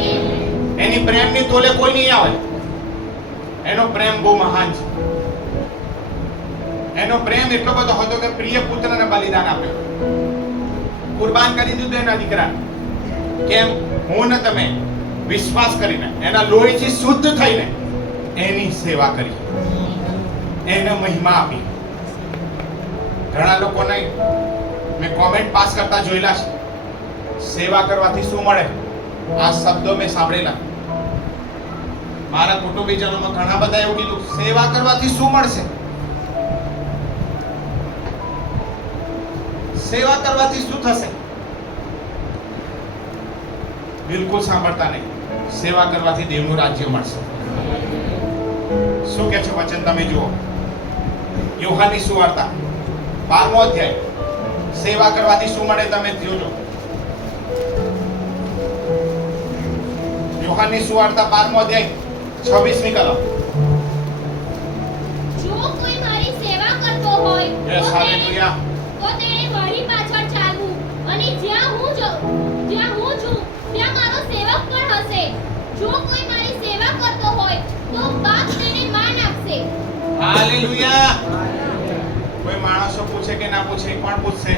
એની પ્રેમની તોલે કોઈ નહીં આવે. એનો પ્રેમ બહુ મહાન છે. એનો પ્રેમ એટલો બધો હતો કે પ્રિય પુત્રને બલિદાન આપ્યો, કુરબાન કરી દીધું એના દીકરાને. કેમ? હું ને તમે વિશ્વાસ કરીને, એના લોહીથી શુદ્ધ થઈને એની સેવા કરી, એને મહિમા આપી. ઘણા લોકોને મેં કોમેન્ટ પાસ કરતા જોયેલા છે, સેવા કરવાથી શું મળે? આ શબ્દો મેં સાંભળેલા. મારા કુટુંબીજનોમાં ઘણા બધા એવું કીધું, સેવા કરવાથી શું મળશે? સેવા કરવાથી શું થશે? બિલકુલ સાંભળતા નહીં. સેવા કરવાથી દેવનું રાજ્ય મળશે. શું કહે છે વચન? તમે જુઓ યોહાનની સુવાર્તા 12મો અધ્યાય. સેવા કરવાથી શું મળે તમે જોજો. યોહાનની સુવાર્તા 12મો અધ્યાય 26મી કલમ. જો કોઈ મારી સેવા કરતો હોય યસ, તો હાલેલુયા. તેણે મારી પાછળ ચાલવું અને જ્યાં હું છું ત્યાં મારો સેવક પણ હશે. જો કોઈ મારી સેવા કરતો હોય તો બાપ તેને માન આપશે. હાલેલુયા. કોઈ માણસો પૂછે કે ના પૂછે? કોણ પૂછશે?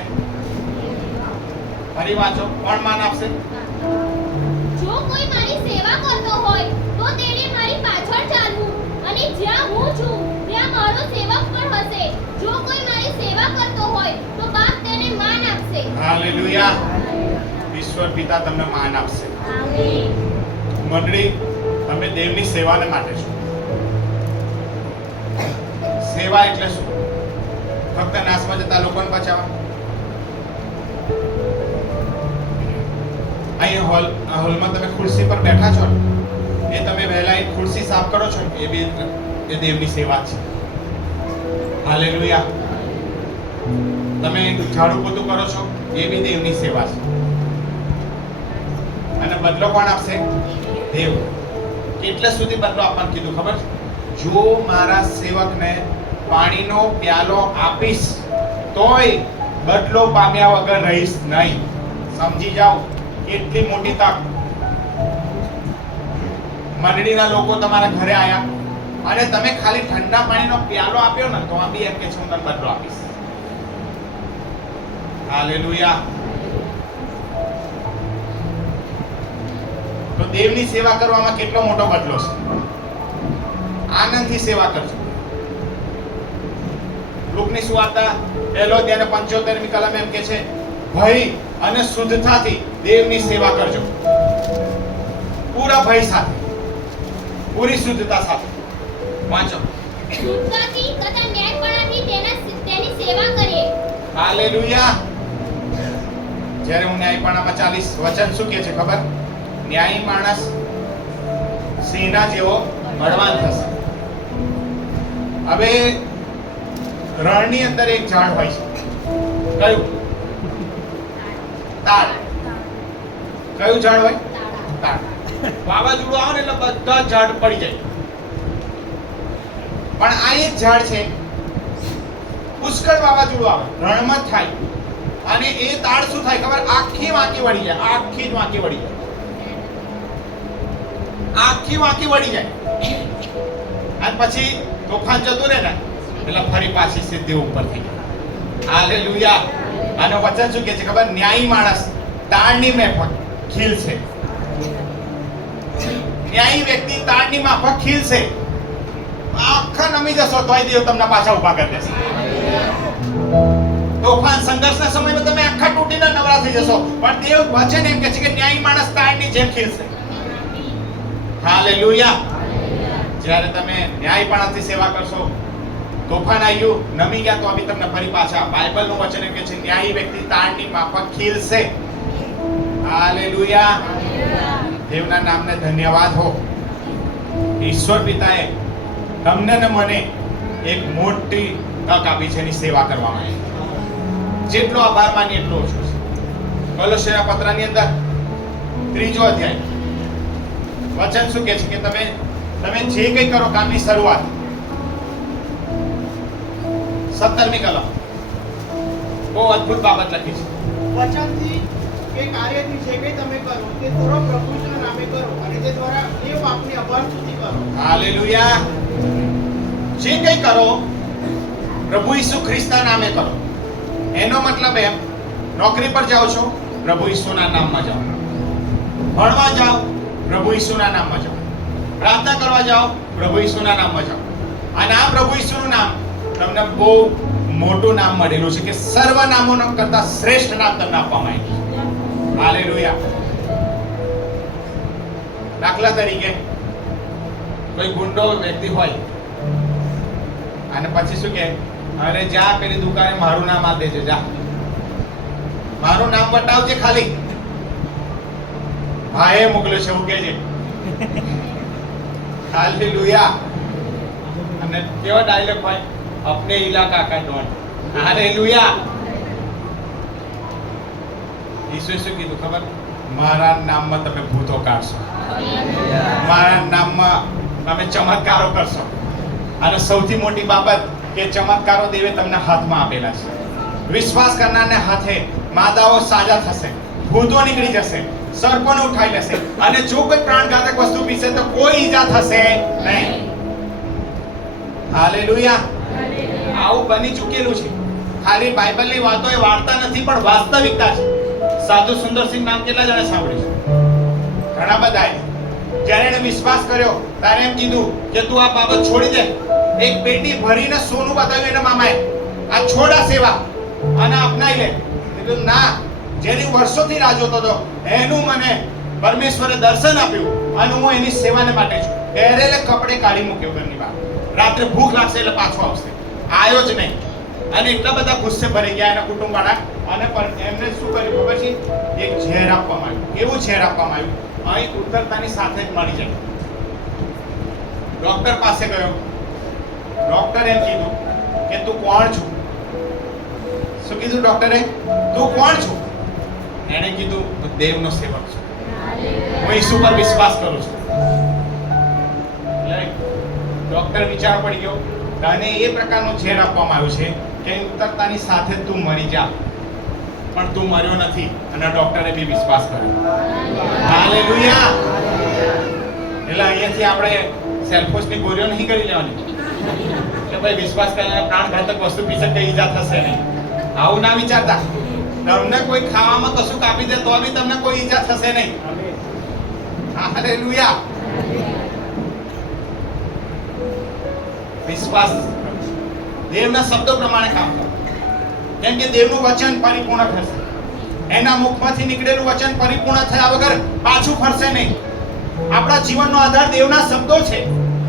ફરી વાંચો. કોણ માન આપશે? જો કોઈ મારી સેવા કરતો હોય તો તેણે મારી પાછળ ચાલવું અને જ્યાં હું છું ત્યાં મારો સેવક પણ હશે. જો કોઈ મારી સેવા કરતો હોય તો બાપ તેને માન આપશે. હાલેલુયા. ઈશ્વર પિતા તમને માન આપશે. આમેન. મંડળી, તમે દેવની સેવાને માટે છો. સેવા એટલે શું? ફક્ત નાશમાં જતા લોકોને બચાવવા? અહીંયા હોલમાં તમે ખુરશી પર બેઠા છો ને, એ તમે વહેલા એક ખુરશી સાફ કરો છો ને, એ બી એ દેવની સેવા છે. હાલેલુયા. તમે ઝાડુ પોતું કરો છો, એ બી દેવની સેવા છે. અને બદલો કોણ આપશે? દેવ. કેટલા સુધી બદલો આપવાનું કીધું ખબર છે? જો મારા સેવકને પાણીનો પ્યાલો આપીશ તોય બદલો પામ્યા વગર રહીશ નહીં. સમજી જાઓ, કેટલી મોટી તક. મંડળીના લોકો તમારા ઘરે આયા અને તમે ખાલી ઠંડા પાણીનો પ્યાલો આપ્યો ને, તો આ બી એમ કે છે હું તને બદલો આપીશ. હાલેલુયા. તો દેવની સેવા કરવામાં કેટલો મોટો બદલો છે. આનંદથી સેવા કરજો. લુકની સુવાર્તા 1:75મી કલમ એમ કે છે, ભય અને શુદ્ધતાથી દેવની સેવા કરજો. પૂરા ભય સાથે, પૂરી શુદ્ધતા સાથે. વાંચો. શુદ્ધતાથી તથા ન્યાયપણાથી તેની સેવા કરીએ. હાલેલુયા. જ્યારે હું ન્યાયપણામાં ચાલીશ, વચન શું કહે છે ખબર? ન્યાયી માણસ સિંહના જેવો બળવાન થશે. હવે રણની અંદર એક ઝાડ હોય છે. કયું? તાડ. કયું ઝાડ હોય? તાડ. વાવાઝોડું આવે ને એટલે બધા ઝાડ પડી જાય. પણ આ એક ઝાડ છે, પુષ્કળ વાવાઝોડું આવે, રણમાં જ થાય, અને એ તાડ શું થાય ખબર? આખી વાંકી વળી જાય. આખી જ વાંકી વળી જાય. આખી વાંકી વળી જાય. અને પછી તોફાન જતું રહે ને, એટલે ફરી પાછી સિદ્ધિ ઉપર થઈ જાય. હાલેલુયા. આનો વચન શું કહે છે ખબર? ન્યાયી માણસ તાડની માફક ખીલશે. ન્યાયી વ્યક્તિ તાડની માફક ખીલશે. આખા નમી જશો તોય દેવ તમને પાછા ઊભા કરી દેશે. તોફાન સંઘર્ષના સમયમાં તમે આખા તૂટીને નવરા થઈ જશો, પણ દેવ વચન એમ કહે છે કે ન્યાયી માણસ તાડની જેમ ખીલશે. હાલેલુયા. જ્યારે તમે ન્યાયપણાથી સેવા કરશો, તોફાન આવ્યું, નમી ગયા, તો બી તમને ફરી પાછા બાઇબલનું વચન એમ કે છે ન્યાયી વ્યક્તિ તાડની માફક ખીલશે. હાલેલુયા. દેવના નામને ધન્યવાદ હો. ઈશ્વર પિતાએ તમને ને મને એક મોટી તક આપી છે એની સેવા કરવા માટે. જેટલો આભાર માની એટલો ઓછો છે. કોલોસ્યના પત્રની અંદર 3જો અધ્યાય વચન શું કહે છે કે તમે જે કંઈ કરો કામની શરૂઆત 17મી કલમ બહુ અદ્ભુત બાબત લખી છે. વચનથી કે કાર્યથી જે કંઈ તમે કરો તે થોડો પ્રભુના નામે કરો અને તે દ્વારા દેવ આપની અભાર સ્તુતિ કરો. હાલેલુયા. જે કંઈ કરો પ્રભુ ઈસુ ખ્રિસ્તના નામે કરો. એનો મતલબ એમ, નોકરી પર જાઓ છો, પ્રભુ ઈસુના નામમાં જાઓ. ભણવા જાઓ, પ્રભુ ઈસુના નામમાં જાઓ. પ્રાર્થના કરવા જાઓ, પ્રભુ ઈસુના નામમાં જાઓ. અને આ પ્રભુ ઈસુનું નામ તમને બહુ મોટું નામ મળેલું છે કે સર્વ નામોનો કરતા શ્રેષ્ઠ નામ તમને આપવામાં આવ્યું છે. હાલેલુયા. દાખલા તરીકે કોઈ ગુંડો વ્યક્તિ હોય અને પછી શું કે, અરે જા પેલી દુકાને મારું નામ આપી દેજે, જા મારું નામ બતાવજે ખાલી. ભાઈએ મોકલ્યો છે એવું કે છે. હાલેલુયા. અને કેવો ડાયલોગ હોય? अपने इलाका का डॉन. हालेलुया. ઈસુએ શું કીધું ખબર? મારા નામમાં તમે ભૂતો કાઢશો, મારા નામમાં તમે ચમત્કારો કરશો. અને સૌથી મોટી બાબત કે ચમત્કારો દેવે તમને હાથમાં આપેલા છે. વિશ્વાસ કરનારને હાથે માદાઓ સાજા થશે, ભૂતો નીકળી જશે, સર્પોને ઉઠાઈ લેશે, અને જો કોઈ પ્રાણઘાતક વસ્તુ પીશે તો કોઈ ઈજા થશે નહીં. હાલેલુયા. આવું બની ચૂકેલું છે. ખાલી બાઇબલની વાતો એ વાર્તા નથી, પણ વાસ્તવિકતા છે. સાધુ સુંદરસિંહ નામ કેટલા જણા સાંભળ્યું છે? ઘણા બધાએ. જ્યારે એને વિશ્વાસ કર્યો ત્યારે એમ કીધું કે તું આ બાબત છોડી દે. એક પેટી ભરીને સોનું બતાવ્યું એના મામાએ, આ છોડા સેવા અને અપનાઈ લે. કીધું ના, જેની વર્ષોથી રાહ જોતો હતો એનું મને પરમેશ્વરે દર્શન આપ્યું અને હું એની સેવાને માટે છું. પહેરેલે કપડે કાઢી મૂક્યો ઘરની બહાર. રાત્રે ભૂખ લાગશે એટલે પાછો આવશે, આવ્યો જ નહીં. અને એટલા બધા ગુસ્સે ભરી ગયા એના કુટુંબવાળા. અને એમને શું કર્યું ખબર છે? એક ઝેર આપવામાં આવ્યું. કેવું ઝેર આપવામાં આવ્યું? અહીં ઉતરતાની સાથે જ મળી જાય. ડોક્ટર પાસે ગયો. ડોક્ટર એમ કીધું કે તું કોણ છું? શું કીધું ડોક્ટરે? તું કોણ છું? એણે કીધું હું દેવનો સેવક છું, હું ઈસુ પર વિશ્વાસ કરું છું. ડોક્ટર વિચાર પડી ગયો અને એ પ્રકારનું ઝેર આપવામાં આવ્યું છે કે ઉતરતાની સાથે જ તું મરી જા. પણ તું મર્યો નથી અને ડોક્ટરે બી વિશ્વાસ કર્યો. હાલેલુયા. એટલે અહીંયાથી આપણે સેલ્ફોસની ગોળીઓ નહીં કરી લેવાની કે ભાઈ વિશ્વાસ કરીને પ્રાણઘાતક વસ્તુ પીશે કઈ ઈજા થશે નહીં. આવું ના વિચારતા. તમને કોઈ ખાવામાં કશું કાપી દે તો બી તમને કોઈ ઈજા થશે નહીં. હાલેલુયા. વિશ્વાસ દેવના શબ્દો પ્રમાણે કામ કરો. કેમ કે દેવનું વચન પરિપૂર્ણ થશે. એના મુખમાંથી નીકળેલું વચન પરિપૂર્ણ થયા વગર પાછું ફરશે નહીં. આપણા જીવનનો આધાર દેવના શબ્દો છે.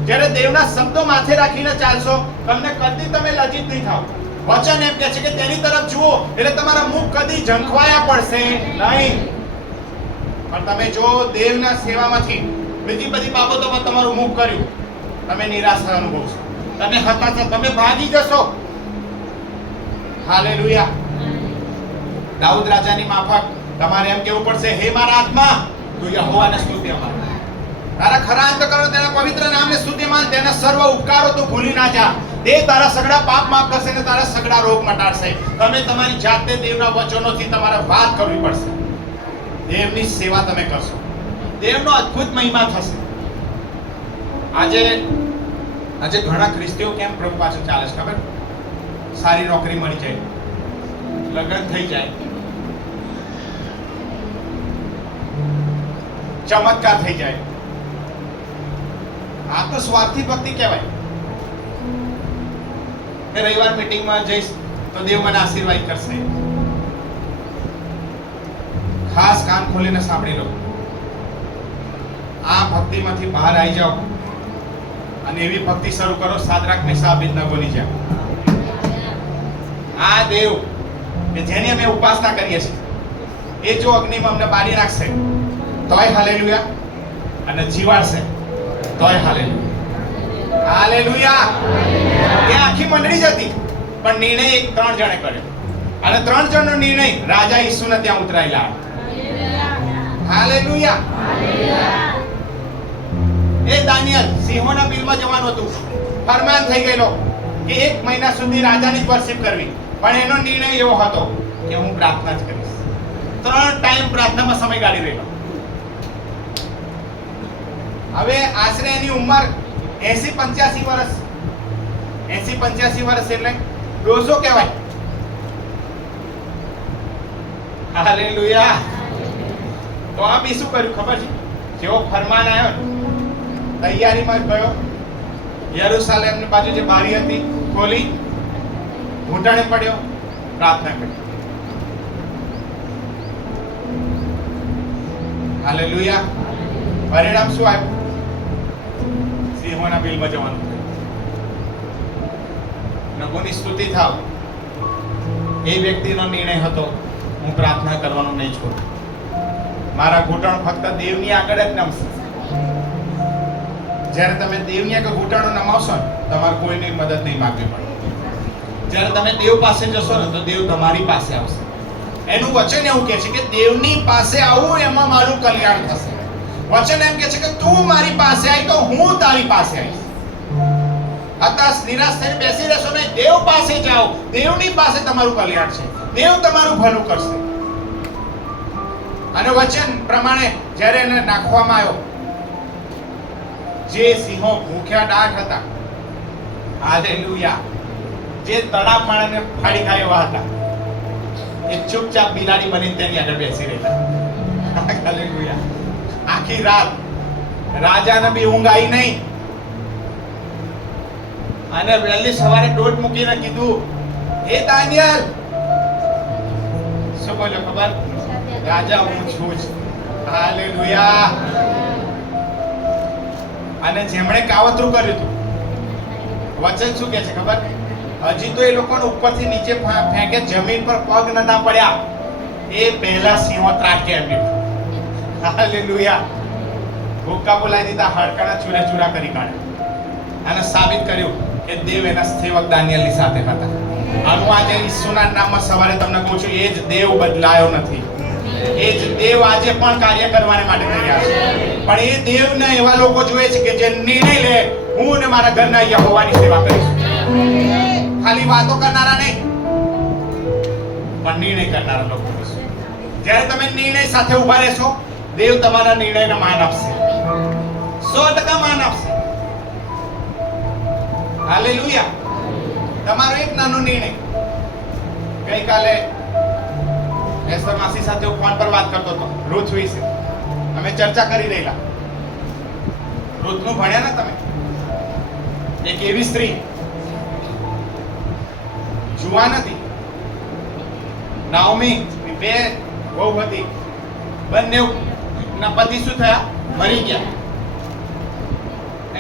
જ્યારે દેવના શબ્દો માથે રાખીને ચાલશો તમને કદી તમે લજ્જિત નહીં થાવ. વચન એમ કહે છે કે તેની તરફ જુઓ એટલે તમારા મુખ કદી ઝંખવાયા પડશે નહીં. પણ તમે જો દેવના સેવામાંથી બીજી બધી બાબતોમાં તમારું મુખ કર્યું, તમે નિરાશા અનુભવશો, તમે હતાશા, તમે ભાગી જશો. હાલેલુયા. દાઉદ રાજાની માફક તમારે એમ કહેવું પડશે, હે મારા આત્મા તું યહોવાને સ્તુતિ માન, તારા ખરા અંતઃકરણ તેના પવિત્ર નામને સ્તુતિ માન, તેના સર્વ ઉપકારો તું ભૂલી ના જા. તે તારા સગળા પાપ માફ કરશે અને તારા સગળા રોગ મટાડશે. તમે તમારી જાતે દેવના વચનોથી તમારે વાત કરવી પડશે. દેવની સેવા તમે કરશો, દેવનો અદ્ભુત મહિમા થશે. આજે ઘણા ખ્રિસ્તીઓ કેમ પ્રભુ પાછળ ચાલે છે ખબર? સારી નોકરી મળી જાય, લગ્ન થઈ જાય, ચમત્કાર થઈ જાય. આ તો સ્વાર્થી ભક્તિ કહેવાય. કે રવિવાર મીટિંગમાં જઈશ તો દેવ મને આશીર્વાદ કરશે. ખાસ કાન ખોલીને સાંભળી લો. આ ભક્તિમાંથી બહાર આવી જાઓ અને એવી ભક્તિ શરૂ કરો સાદરાક મેસાક અબેદનગોની જેમ. આ દેવ કે જેની અમે ઉપાસના કરીએ છીએ એ જો અગ્નિમાં અમને બાળી નાખશે તોય હાલેલુયા, અને જીવાડશે તોય હાલેલુયા. હાલેલુયા. એ આખી મંડળી જ હતી પણ નિર્ણય 3 જણે કર્યો અને 3 જણનો નિર્ણય રાજા ઈસુને ત્યાં ઉતરાયેલા. હાલેલુયા. એ દાનિયેલ સિંહોના બિલમાં જવાનું હતું. ફરમાન થઈ ગયેલો કે 1 મહિના સુધી રાજાની જ વર્શિપ કરવી, પણ એનો નિર્ણય એવો હતો કે હું પ્રાર્થના જ કરીશ. 3 ટાઈમ પ્રાર્થનામાં સમય ગાળી રહેલો. હવે આશરે એની ઉંમર 80-85 વર્ષ. 80-85 વર્ષ એટલે ડોસો કહેવાય. હાલેલુયા. તો આ બી શું કર્યું ખબર છે? જેવો ફરમાન આવ્યો ને તૈયારીમાં ગયો, યરુશલેમની બાજુ જે બારી હતી ખોલી, ઘૂંટણે પડ્યો, પ્રાર્થના કરી. હાલેલુયા. પરિણામ શું આવ્યું? સિંહોના બિલમાં જવાનું. પ્રભુની સ્તુતિ થાવ. એ વ્યક્તિનો નિર્ણય હતો હું પ્રાર્થના કરવાનું નહીં છોડું. મારા ઘૂંટણ ફક્ત દેવની આગળ જ નમશે. જ્યારે તમે દેવની આગળ ઘૂંટણો નમાવશો ને તમારે કોઈની મદદ નહીં માંગવી પડે. જ્યારે તમે દેવ પાસે જશો ને તો દેવ તમારી પાસે આવશે. એનું વચન એવું કહે છે કે દેવની પાસે આવું એમાં મારું કલ્યાણ થશે. વચન એમ કહે છે કે તું મારી પાસે આવી તો હું તારી પાસે આવીશ. હતાશ નિરાશ થઈને બેસી રહેશો નહીં, દેવ પાસે જાઓ. દેવની પાસે તમારું કલ્યાણ છે, દેવ તમારું ભલું કરશે. અને વચન પ્રમાણે જ્યારે એને નાખવામાં આવ્યો, જે સિંહો ભૂખ્યા ડાઢ હતા, હાલેલુયા, જે તળાવ માણસને ફાડી ખાય એવા હતા, એ ચૂપચાપ બિલાડી બનીને તેની આગળ બેસી રહેલા. હાલેલુયા. આખી રાત રાજાને બી ઊંઘ આવી નહીં, અને વહેલી સવારે દોટ મૂકીને કીધું, હે દાનિયેલ, શું બોલ્યો ખબર? રાજા હું છું જ. હાલેલુયા. અને જેમણે કાવતરું કર્યું હતું, વચન શું કહે છે ખબર? હજી તો એ લોકોને ઉપરથી નીચે ફેંકે, જમીન પર પગ નતા પડ્યા, એ પહેલા સિંહો ત્રાટકે એમની. હાલેલુયા. ભૂકા બોલાવી દીધા, હાડકાના ચૂરે ચૂરા કરી કાઢ્યા, અને સાબિત કર્યું કે દેવ એના સેવક દાનિયેલની સાથે હતા. આનું આજે ઈસુના નામમાં સવારે તમને કહું છું, એ જ દેવ બદલાયો નથી. એ જ દેવ આજે પણ કાર્ય કરવાને માટે તૈયાર છે. પણ એ દેવને એવા લોકો જોઈએ છે કે જે નિર્ણય લે, હું ને મારા ઘરના યહોવાની સેવા કરીશ. ખાલી વાતો કરનારા નહીં, પણ નિર્ણય કરનારા લોકો હશે. જ્યારે તમે નિર્ણય સાથે ઉભા રહેશો, દેવ તમારા નિર્ણયને માન આપશે, 100% માન આપશે. હાલેલુયા. તમારો એક નાનો નિર્ણય. ગઈકાલે એસ્તર માસી સાથે હું ફોન પર વાત કરતો હતો, રૂથ વિશે અમે ચર્ચા કરી રહેલા. રૂથનું ભણ્યા ને તમે? એક એવી સ્ત્રી, જુવાન હતી, નાઓમી બે વહુ હતી, બંને ના પતિ શું થયા? મરી ગયા.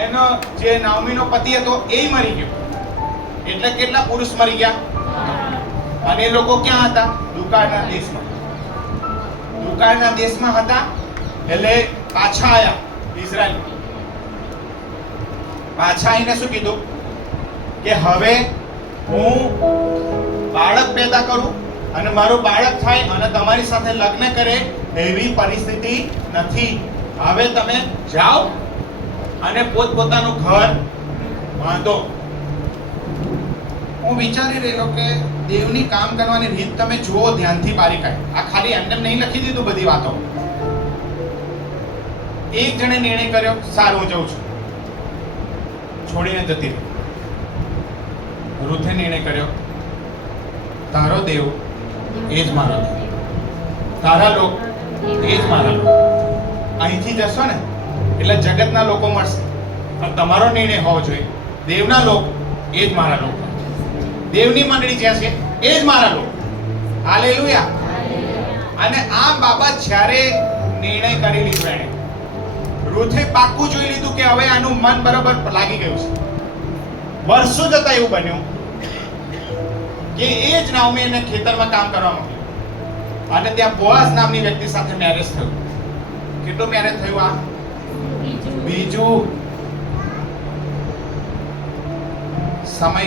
એનો જે નાઓમીનો પતિ હતો એ મરી ગયો. એટલે કેટલા પુરુષ મરી ગયા? અને એ લોકો ક્યાં હતા? દુકાળના દેશમાં. દુકાળના દેશમાં હતા એટલે પાછા આયા ઇઝરાયલ. પાછા આવીને શું કીધું કે હવે હું બાળક પેદા કરું અને મારું બાળક થાય અને તમારી સાથે લગ્ન કરે એવી પરિસ્થિતિ નથી. હવે તમે જાઓ અને પોતપોતાનું ઘર બાંધો. હું વિચારી રહ્યો કે દેવની કામ કરવાની રીત તમે જુઓ ધ્યાનથી, બારીકાઈ. આ ખાલી એમને નહીં લખી દીધું બધી વાતો. એક જણે નિર્ણય કર્યો, સારું હું જઉં છું, છોડીને જતી રહી. રૂથે નિર્ણય કર્યો, તારો દેવ એ જ મારો દેવ, તારા લોક એ જ મારા લોક. અહીંથી જશો ને એટલે જગતના લોકો મળશે, પણ તમારો નિર્ણય હોવો જોઈએ, દેવના લોક એ જ મારા લોક, દેવની મંડળી જ્યાં છે એ જ મારા લોક. હાલેલુયા. અને આ બાબત જ્યારે નિર્ણય કરી લીધો, એણે રૂથે પાક્કું જોઈ લીધું કે હવે આનું મન બરાબર લાગી ગયું છે. વર્ષો જતા એવું બન્યું કે એ જ નાઓમી એને ખેતરમાં કામ કરવા મોકલ્યું, અને ત્યાં બોઆઝ નામની વ્યક્તિ સાથે મેરેજ થયું. કેટલું મેરેજ થયું? આ બીજું. સમય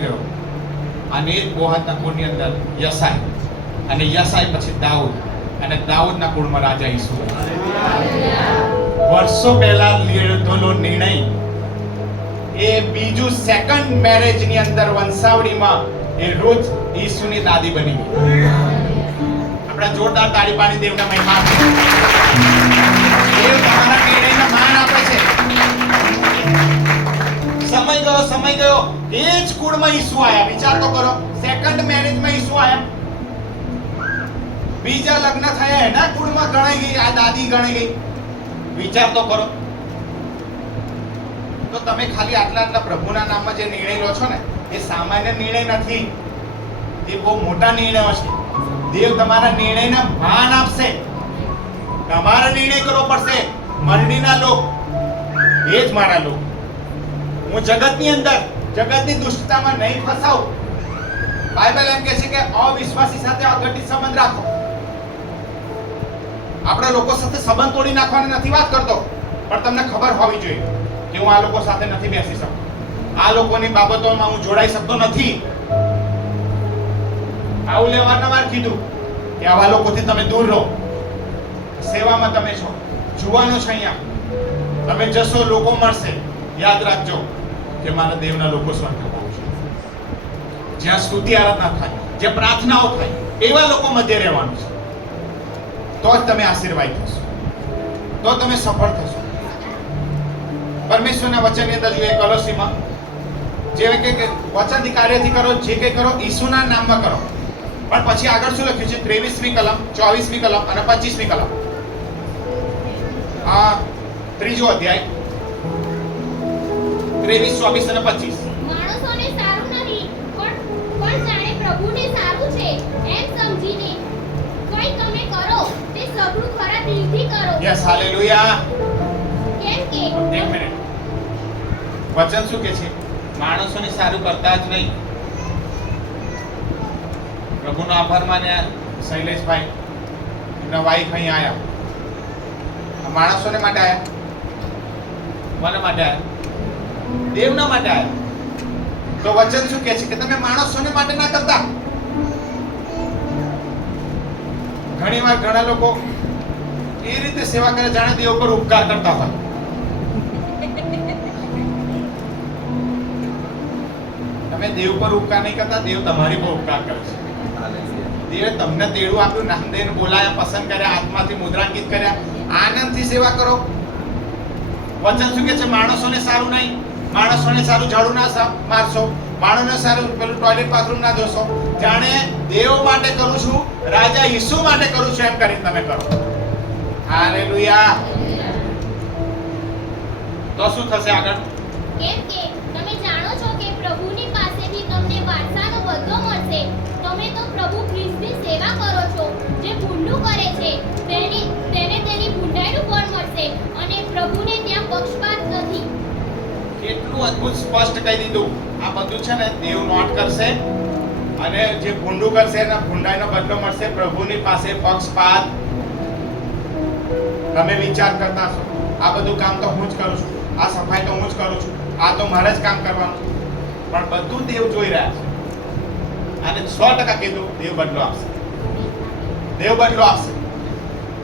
ગયો અને એ જ બોઆઝના કુળની અંદર યસાય, અને યસાય પછી દાઉદ, અને દાઉદના કુળમાં રાજા ઈસુ. વર્ષો પહેલા લીધેલો નિર્ણય એ બીજું સેકન્ડ મેરેજની અંદર વંશાવળીમાં એ રૂથ ઈસુની દાદી બની ગઈ. આપણે જોરદાર તાળી પાડી દેવના મહિમા આપે. દેવ તમારા નિર્ણયને માન આપે છે. સમય ગયો એ જ કુળમાં ઈસુ આયા. વિચાર તો કરો, સેકન્ડ મેરેજમાં ઈસુ આયા. બીજા લગ્ન થયા એના કુળમાં ગણાઈ ગઈ, આ દાદી ગણાઈ ગઈ. વિચાર તો કરો. તો તમે ખાલી આટલા પ્રભુના નામમાં જે નિર્ણય લો છો ને, એ સામાન્ય નિર્ણય નથી, એ બહુ મોટા નિર્ણયો છે. દેવ તમારા નિર્ણયને માન આપશે. તમારે નિર્ણય કરવો પડશે. મંડળીના લોક એ જ મારા લોક. હું જગતની અંદર, જગતની દુષ્ટતામાં નહીં ફસાઉં. બાઇબલ એમ કહે છે કે અવિશ્વાસી સાથે અઘટિત સંબંધ રાખો. આપણે લોકો સાથે સંબંધ તોડી નાખવાની નથી વાત કરતો, પણ તમને ખબર હોવી જોઈએ કે હું આ લોકો સાથે નથી બેસી શકતો, આ લોકોની બાબતોમાં હું જોડાઈ શકતો નથી. આવું રાહુલે અવારનવાર કીધું કે આવા લોકોથી તમે દૂર રહો. સેવામાં તમે છો, જુવાનો છે અહીંયા, તમે જશો, લોકો મળશે. યાદ રાખજો કે મારા દેવના લોકો સ્વર્ગમાં પહોંચશે. જ્યાં સ્તુતિ આરાધના થાય, જ્યાં પ્રાર્થનાઓ થાય, એવા લોકો મધ્ય રહેવાનું છે. તો જ તમે આશીર્વાદ થશો, તો તમે સફળ થશો. પરમેશ્વરના વચનની અંદર જોઈએ કોલોસીમાં, જે કે વચનથી કાર્યથી કરો, જે કંઈ કરો ઈસુના નામમાં કરો. પણ પછી આગળ શું લખ્યું છે? 23મી કલમ, 24મી કલમ અને 25મી કલમ. આ ત્રીજો અધ્યાય 23, 24 અને 25. માણસોને સારું નહીં, પણ જાણે પ્રભુને સારું છે એમ સમજીને કોઈ તમે કરો તે સગળું ખરા દિલથી કરો. Yes, hallelujah. કેમ કે એક મિનિટ, વચન શું કે છે? માણસોને સારું કરતા જ નહીં. પ્રભુનો આભાર માન્યા શૈલેષભાઈ, એમના વાઈફ અહીં આવ્યા. માણસોને માટે આવ્યા, કોને માટે આવ્યા? દેવના માટે આવ્યા. તો વચન શું કહે છે કે તમે માણસોને માટે ના કરતા. ઘણીવાર ઘણા લોકો એ રીતે સેવા કરે જાણે દેવ પર ઉપકાર કરતા હોય. તમે દેવ પર ઉપકાર નહીં કરતા, દેવ તમારી પર ઉપકાર કરે છે. દેવે તમને તેડું આપ્યું, નામ દઈને બોલાયા, પસંદ કર્યા, આત્માથી મુદ્રાંકિત કર્યા. આનંદથી સેવા કરો. વચન શું કે છે? માણસોને સારું નહીં, માણસોને સારું ઝાડુ ના મારશો, માણસોને સારું પેલું ટોયલેટ બાથરૂમ ના ધોશો. જાણે દેવ માટે કરું છું, રાજા ઈસુ માટે કરું છું એમ કરીને તમે કરો. હાલેલુયા. તો શું થશે આગળ? કેમ કે તમે જાણો છો કે પ્રભુની પાસેથી તમને વારસાનો બદલો મળશે. તમે તો પ્રભુ ખ્રિસ્તની સેવા કરો છો. જે ભૂંડું કરે છે તેને તેની ભૂંડાઈનું ફળ મળશે, અને પ્રભુને ત્યાં પક્ષપાત નથી. કેટલું અદ્ભુત સ્પષ્ટ કહી દીધું. આ બધું છે ને દેવ નોટ કરશે, અને જે ભૂંડું કરશે એના ભૂંડાઈનો બદલો મળશે. પ્રભુની પાસે પક્ષપાત. તમે વિચાર કરતા છો આ બધું કામ તો હું જ કરું છું, આ સફાઈ તો હું જ કરું છું, આ તો મારે જ કામ કરવાનું. પણ બધું દેવ જોઈ રહ્યા છે. અને 100% કીધું, દેવ બદલો આપશે. દેવ બદલો આપશે.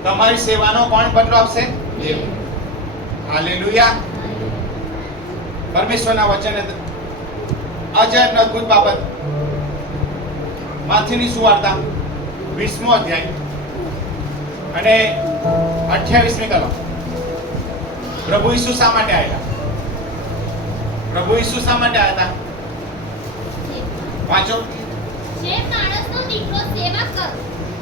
તમારી સેવાનો કોણ બદલો આપશે? દેવ. હાલેલુયા. પરમેશ્વરના વચને અજાયબ અદ્ભુત બાબત. માથીની સુવાર્તા 20મો અધ્યાય અને 28મી કલમ. પ્રભુ ઈસુ શા માટે આવ્યા? પ્રભુ ઈસુ શા માટે આવ્યા હતા? વાંચો. જે માણસનો દીકરો સેવા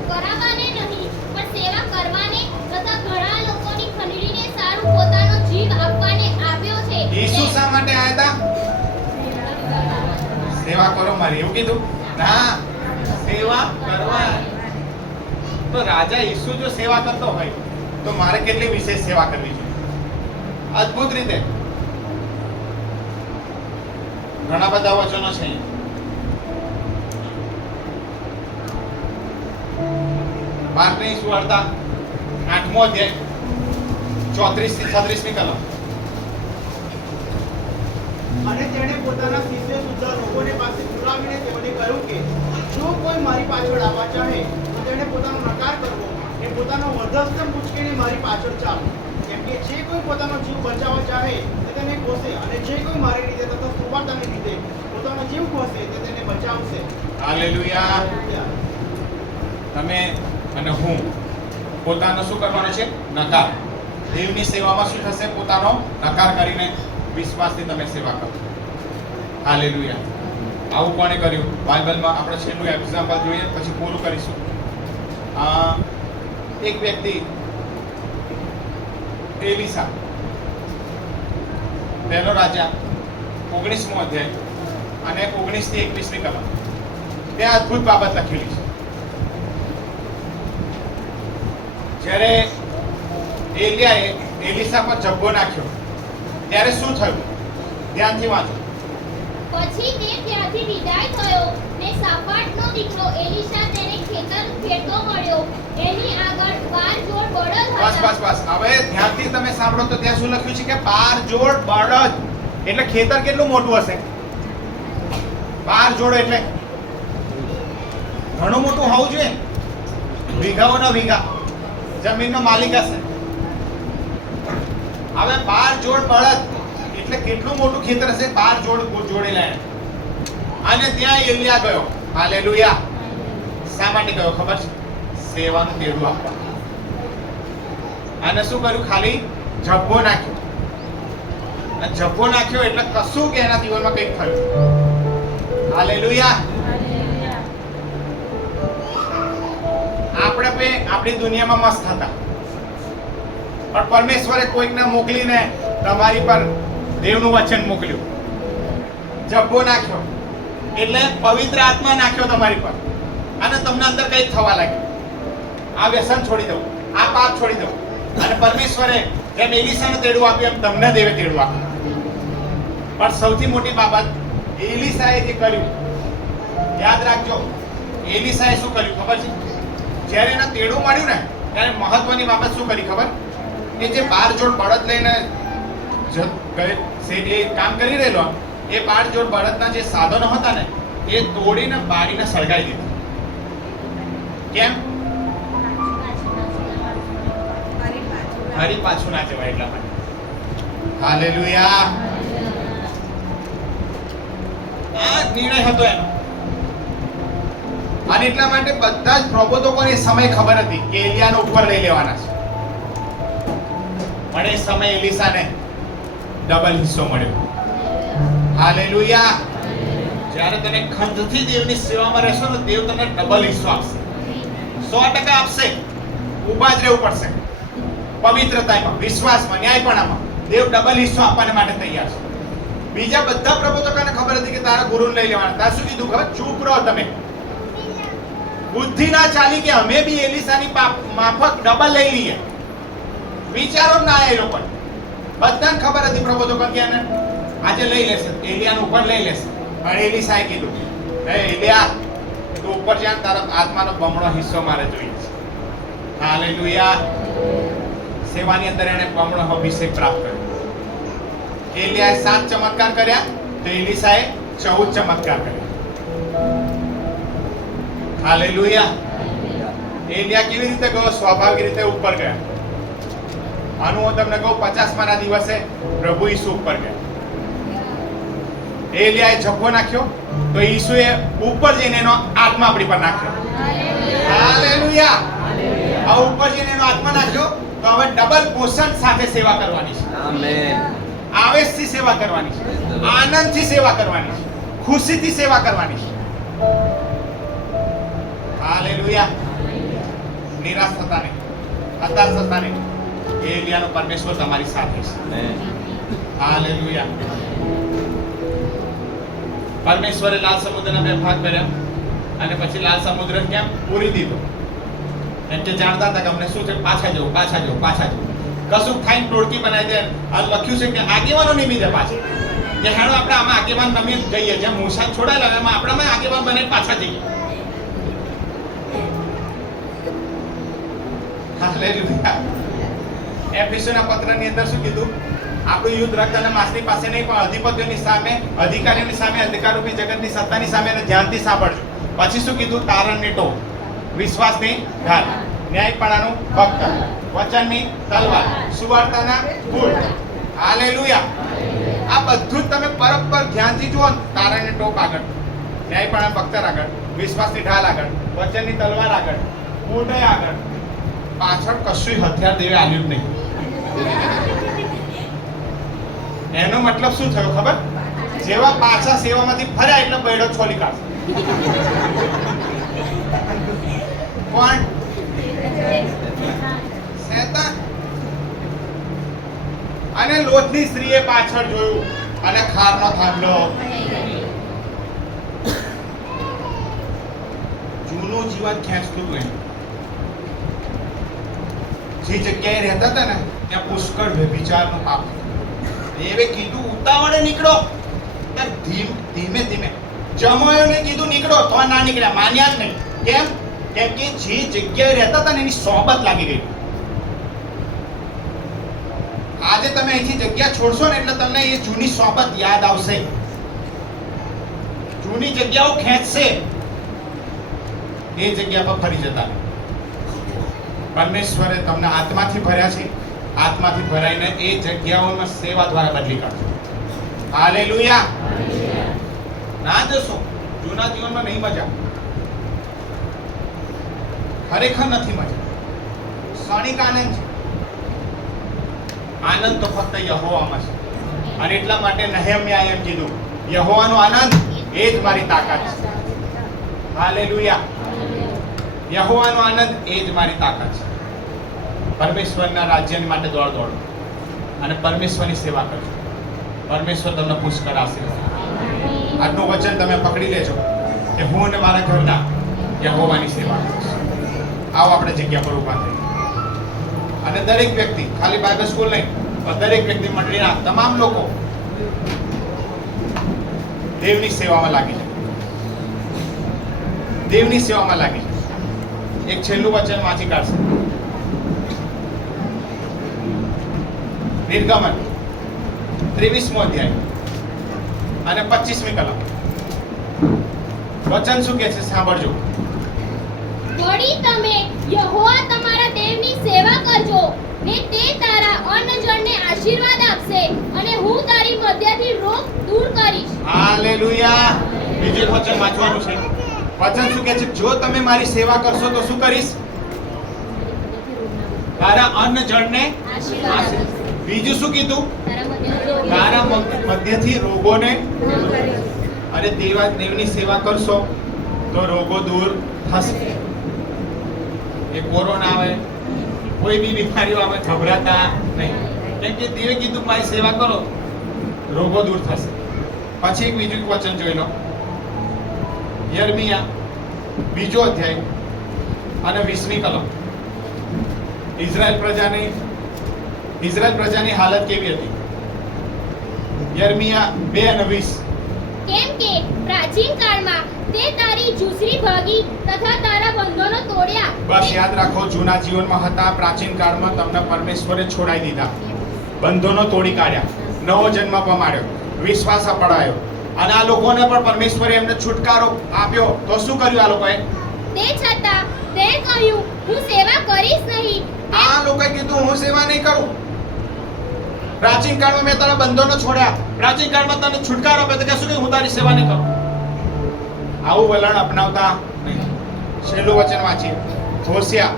કરાવવાને નહીં, પણ સેવા કરવાને તથા ઘણા લોકોની ખંડણીને સારું પોતાનો જીવ આપવાને આવ્યો છે. ઈસુ શા માટે આવ્યા હતા? સેવા કરો મારી, એવું કીધું? ના, સેવા કરવા. તો રાજા ઈસુ જો સેવા કરતો હોય તો મારે કેટલી વિશેષ સેવા કરવી જોઈએ? અદ્ભુત રીતે ઘણા બધા વચનો છે. માર્કની સુવાર્તા 8મો અધ્યાય 34 થી 36મી કલમ. અને તેણે પોતાના શિષ્ય સુદ્ધા લોકોને પાસે બોલાવીને તેમને કહ્યું કે જો કોઈ મારી પાછળ આવવા ચાહે તો તેણે પોતાનો નકાર કરવો અને પોતાનો મધ્યસ્થ મૂકીને મારી પાછળ ચાલો. કેમ કે જે કોઈ પોતાનો જીવ બચાવવા ચાહે તે તેને ખોશે, અને જે કોઈ મારી રીતે તથા સુવાર્તાની રીતે પોતાનો જીવ ખોશે તે તેને બચાવશે. હાલેલુયા. તમે અને હું પોતાનો શું કરવાનો છે? નકાર. દેવની સેવામાં શું થશે? પોતાનો નકાર કરીને વિશ્વાસથી તમે સેવા કરો. હાલેલુયા. આવું કોણે કર્યું? બાઇબલમાં આપણે છેલ્લું એક્ઝામ્પલ જોઈએ, પછી પૂરું કરીશું. એક વ્યક્તિ એલીસા, પહેલો રાજા 19મો અધ્યાય અને 19 થી 21મી કલમ. ત્યાં અદ્ભુત બાબત લખેલી છે. જ્યારે એલિયાએ એલીસા પર જબ્બો નાખ્યો ત્યારે શું થયું? ધ્યાનથી વાંચો. પછી તે ત્યાંથી વિદાય થયો ને સાફાટનો દીકરો એલીશા તેને ખેતર ખેડતો મળ્યો. એની આગળ 12 જોડ બળદ બસ હતા. બસ બસ. હવે ધ્યાનથી તમે સાંભળો તો ત્યાં શું લખ્યું છે કે 12 જોડ બળદ. એટલે ખેતર કેટલું મોટું હશે? 12 જોડ એટલે ઘણું મોટું હોવું જોઈએ, વીઘાઓના વીઘા જમીનનો માલિક હશે. હવે 12 જોડ બળદ એટલે કેટલું મોટું ખેતર હશે? 12 જોડ જોડેલા એને. અને ત્યાં એલિયા ગયો. હાલેલુયા. શા માટે ગયો ખબર છે? સેવાનું તેડું આપવા. અને શું કર્યું? ખાલી જબ્બો નાખ્યો. અને જબ્બો નાખ્યો એટલે કશું કે એના જીવનમાં કંઈક થયું. હાલેલુયા. આપણે આપણી દુનિયામાં મસ્ત હતા, પણ પરમેશ્વરે કોઈકને મોકલીને તમારી પર દેવનું વચન મોકલ્યું. જબ્બો નાખ્યો એટલે પવિત્ર આત્મા નાખ્યો તમારી પર, અને તમને અંદર કંઈક થવા લાગ્યું. આ વ્યસન છોડી દઉં, આ પાપ છોડી દઉં. અને પરમેશ્વરે જેમ એલિસાને તેડું આપ્યું એમ તમને દેવે તેડું આપ્યું. પણ સૌથી મોટી બાબત એલિસાએ જે કર્યું, યાદ રાખજો, એલિસાએ શું કર્યું ખબર છે? જ્યારે એને તેડું મળ્યું ને ત્યારે મહત્વની બાબત શું કરી ખબર? કે જે 12 જોડ બળદ લઈને એ કામ કરી રહેલો, એ 12 જોડ બળદના જે સાધનો હતા ને એ તોડીને બાળીને સળગાવી દીધું. કેમ? ફરી પાછું ના જવાય એટલા માટે. હાલેલુયા. આ નિર્ણય હતો એનો. અને એટલા માટે બધા જ પ્રબોધકોને એ સમય ખબર હતી કે એલિયાનો ઉપર લઈ લેવાના છે. પણ એ સમય એલિસાને ડબલ હિસ્સો મળ્યો. હાલેલુયા. જ્યારે તમે ખંતથી દેવની સેવામાં રહેશો ને, દેવ તમને ડબલ હિસ્સો આપશે. 100% આપશે. ઊભા જ રહેવું પડશે. પવિત્રતામાં, વિશ્વાસમાં, ન્યાયપણામાં દેવ ડબલ હિસ્સો આપવાને માટે તૈયાર છે. બીજા બધા પ્રબોધકોને ખબર હતી કે તારા ગુરુને લઈ લેવાના. તાર શું કીધું ખબર? ચૂપ રહો તમે. બુદ્ધિ ના ચાલી કે અમે બી એલિસાની માફક ડબલ લઈ લઈએ. વિચારો જ ના એ લોકો. બધાને ખબર હતી પ્રબોધકોને કે એને આજે લઈ લેશે, એલિયાનો ઉપર લઈ લેશે. પણ એલિસાએ કીધું, હે એલિયા, તું ઉપર જા, તારા આત્માનો બમણો હિસ્સો મારે જોઈએ છે. હાલેલુયા. સેવાની અંદર એને બમણો અભિષેક પ્રાપ્ત કર્યો. એલિયાએ 7 ચમત્કાર કર્યા, તો એલિસાએ 14 ચમત્કાર કર્યા. હાલેલુયા. એલિયા કેવી રીતે ગયો? સ્વાભાવિક રીતે ઉપર ગયા. આનું હું તમને કહું, 50માના દિવસે પ્રભુ ઈસુ ઉપર ગયા. એલિયાએ જબ્બો નાખ્યો તો ઈસુએ ઉપર જઈને એનો આત્મા આપણી પર નાખ્યો. હાલેલુયા. આ ઉપર જઈને એનો આત્મા નાખ્યો તો હવે ડબલ પોષણ સાથે સેવા કરવાની છે. આમેન. આવેશથી સેવા કરવાની છે, આનંદથી સેવા કરવાની છે, ખુશીથી સેવા કરવાની છે. હાલેલુયા. નિરાશ થતા નહીં, હતાશ થતા નહીં. એલિયાનો પરમેશ્વર તમારી સાથે છે. હાલેલુયા. પરમેશ્વરે લાલ સમુદ્રના 2 ભાગ કર્યા અને પછી લાલ સમુદ્ર કેમ પૂરી દીધો? એમ કે જાણતા હતા કે અમને શું છે, પાછા જવું, પાછા જવું, પાછા જવું. કશું ખાઈને ટોળકી બનાવી દે. આ લખ્યું છે કે આગેવાનો નિમી દે પાછા, કે હેડો આપણે આમાં આગેવાન નમી જઈએ. જેમ મૂસા છોડાયેલા એમાં આપણામાં આગેવાન બને પાછા જઈએ. હાલેલુયા. એફેસોના પત્રની અંદર શું કીધું? આપણું યુદ્ધ રક્ત અને માંસની પાસે નહીં, પણ અધિપતિઓની સામે, અધિકારીઓની સામે, અંધકારરૂપી જગતની સત્તાની સામે. અને ધ્યાનથી સાંભળજો. પછી શું કીધું? તારણની ટોપ, વિશ્વાસની ઢાલ, ન્યાયપણાનું બખ્તર, વચનની તલવાર, સુવાર્તાના બૂટ. હાલેલુયા. આ બધું જ તમે બરાબર ધ્યાનથી જુઓ. તારણની ટોપ આગળ, ન્યાયપણા બખ્તર આગળ, વિશ્વાસની ઢાલ આગળ, વચનની તલવાર આગળ, બૂટ આગળ. પાછળ કશું હથિયાર દેવે આલ્યું જ નહીં. એનો મતલબ શું થયો ખબર? જેવા પાછા સેવામાંથી ફર્યા એટલે બૈડો છોલી કાઢશે. કોણ? શેતાન. અને લોથની સ્ત્રીએ પાછળ જોયું અને ખારનો થાંભલો. જૂનું જીવન ખેંચતું હતું. જે જગ્યાએ રહેતા હતા ને ત્યાં પુષ્કળ વ્યભિચારનું પાપ હતું. એવે કીધું ઉતાવળે નીકળો. ધીમે ધીમે જમાયોને કીધું નીકળો, તો ના નીકળ્યા. માન્યા જ નહીં. કેમ? કેમ કે જે જગ્યાએ રહેતા હતા ને એની સોબત લાગી ગઈ. આજે તમે અહીંથી જગ્યા છોડશો ને એટલે તમને એ જૂની સોબત યાદ આવશે, જૂની જગ્યાઓ ખેંચશે. એ જગ્યા પર ફરી જતા રહો. પરમેશ્વરે તમને આત્માથી ભર્યા છે, આત્માથી ભરાઈને એ જગ્યાઓમાં સેવા દ્વારા બદલી કાઢો. હાલેલુયા. ના જશો જૂના જીવનમાં નહીં મજા, ખરેખર નથી મજા. ક્ષણિક આનંદ છે, આનંદ તો ફક્ત યહોવામાં છે. અને એટલા માટે નહેમ્યાએ એમ કીધું, યહોવાનો આનંદ એ જ મારી તાકાત છે. હાલેલુયા. યહોવાનો આનંદ એ જ મારી તાકાત છે. પરમેશ્વરના રાજ્યની માટે દોડ દોડો અને પરમેશ્વરની સેવા કરજો. પરમેશ્વર તમને પુષ્કળ આશીર્વાદ. આજનું વચન તમે પકડી લેજો કે હું અને મારા ઘરના યહોવાની સેવા કરીશ. આવો આપણે જગ્યા પર ઊભા થઈએ અને દરેક વ્યક્તિ, ખાલી બાઇબલ સ્કૂલ નહીં પણ દરેક વ્યક્તિ મંડળીના તમામ લોકો દેવની સેવામાં લાગી જાય. દેવની સેવામાં લાગી જાય. એક છેલ્લું વચન વાંચી કાઢશે. નિર્ગમન 23મો અધ્યાય અને 25મી કલમ. વચન શું કહે છે સાંભળજો. વળી તમે યહોવા તમારા દેવની સેવા કરજો ને તે તારા અન્નજળને આશીર્વાદ આપશે અને હું તારી મધ્યથી રોગ દૂર કરીશ. હાલેલુયા. બીજું એક વચન વાંચવાનું છે. વચન શું કહે છે? જો તમે મારી સેવા કરશો તો શું કરીશ? તારા અન્ન જળને આશીર્વાદ આપશે. બીજું શું કીધું? તારા મધ્યથી રોગ મધ્યથી રોગોને દૂર કરીશ. અને દેવની સેવા કરશો તો રોગો દૂર થશે. એ કોરોના આવે, કોઈ બી બીમારીઓ આવે, ગભરાતા નહીં, કેમ કે દેવે કીધું મારી સેવા કરો, રોગો દૂર થશે. પછી એક બીજું વચન જોઈ લો. યર્મિયા 2 અધ્યાય અને 20મી કલમ. ઇઝરાયલ પ્રજાની હાલત કેવી હતી? યર્મિયા 2 અને 20. કેમ કે પ્રાચીન કાળમાં તે તારી જુસરી ભાગી તથા તારા બંધનો તોડ્યા. બસ યાદ રાખો, જૂના જીવનમાં હતા, પ્રાચીન કાળમાં તમને પરમેશ્વરે છોડાઈ દીધા, બંધનો તોડી કાઢ્યા, નવો જન્મ પમાડ્યો, વિશ્વાસ અપડાયો. અને આ લોકોને પણ પરમેશ્વરે એમને છુટકારો આપ્યો. તો શું કર્યું આ લોકોએ? તે છતાં તે કહ્યું હું સેવા કરીશ નહીં. આ લોકોએ કીધું હું સેવા નહીં કરું. પ્રાચીન કાળમાં મેં તારા બંધનો છોડ્યા, પ્રાચીન કાળમાં તને છુટકારો આપ્યો, તો કે શું કે હું તારી સેવા નહીં કરું. આવું વલણ અપનાવતા નહીં. છેલ્લું વચન વાંચીએ. હોશિયા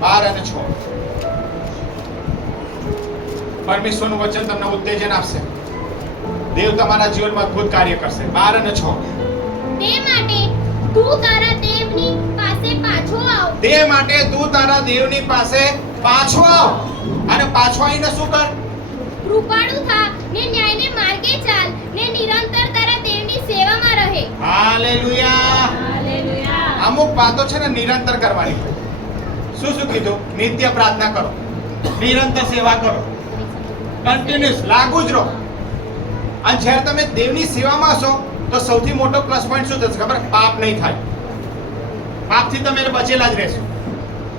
12 અને 6. પરમેશ્વરનું વચન તમને ઉત્તેજન આપશે. દેવ તમારા જીવનમાં અદ્ભુત કાર્ય કરશે. 12 અને 6. તે માટે તું તારા દેવની પાસે પાછો આવ. તે માટે તું તારા દેવની પાસે પાછો આવ. અને પાછો આવીને શું કર? કૃપાળુ થા ને ન્યાયને માર્ગે ચાલ ને નિરંતર તારા દેવની સેવામાં રહે. હાલેલુયા. અમુક વાતો છે ને નિરંતર કરવાની. શું શું કીધું? નિત્ય પ્રાર્થના કરો, નિરંતર સેવા કરો, કન્ટિન્યુઅસ લાગુ જ રહો. અને જ્યારે તમે દેવની સેવામાં હશો તો સૌથી મોટો પ્લસ પોઈન્ટ શું થશે ખબર? પાપ નહીં થાય. પાપથી તમે બચેલા જ રહેશો.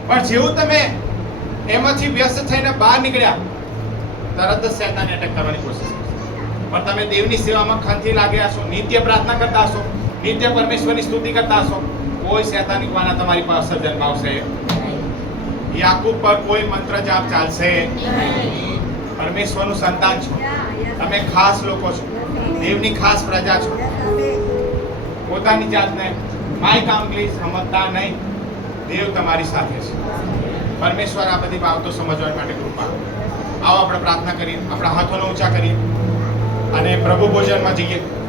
પણ જેવું તમે એમાંથી વ્યસ્ત થઈને બહાર નીકળ્યા, તરત જ શૈતાને અટેક કરવાની કોશિશ કરશે. પણ તમે દેવની સેવામાં ખંતથી લાગ્યા હશો, નિત્ય પ્રાર્થના કરતા હશો, નિત્ય પરમેશ્વરની સ્તુતિ કરતા હશો, કોઈ શૈતાની વાના તમારી પર અસર જન્માવશે. યાકૂબ પર કોઈ મંત્ર જાપ ચાલશે. પરમેશ્વરનું સંતાન છો, તમે ખાસ લોકો છો, દેવની ખાસ પ્રજા છો. પોતાની જાતને માય કામગીરી સમજતા નહીં. દેવ તમારી સાથે છે. પરમેશ્વર આ બધી બાબતો સમજવા માટે કૃપા. આવો આપણે પ્રાર્થના કરીએ, આપણા હાથોને ઊંચા કરીએ અને પ્રભુ ભોજનમાં જઈએ.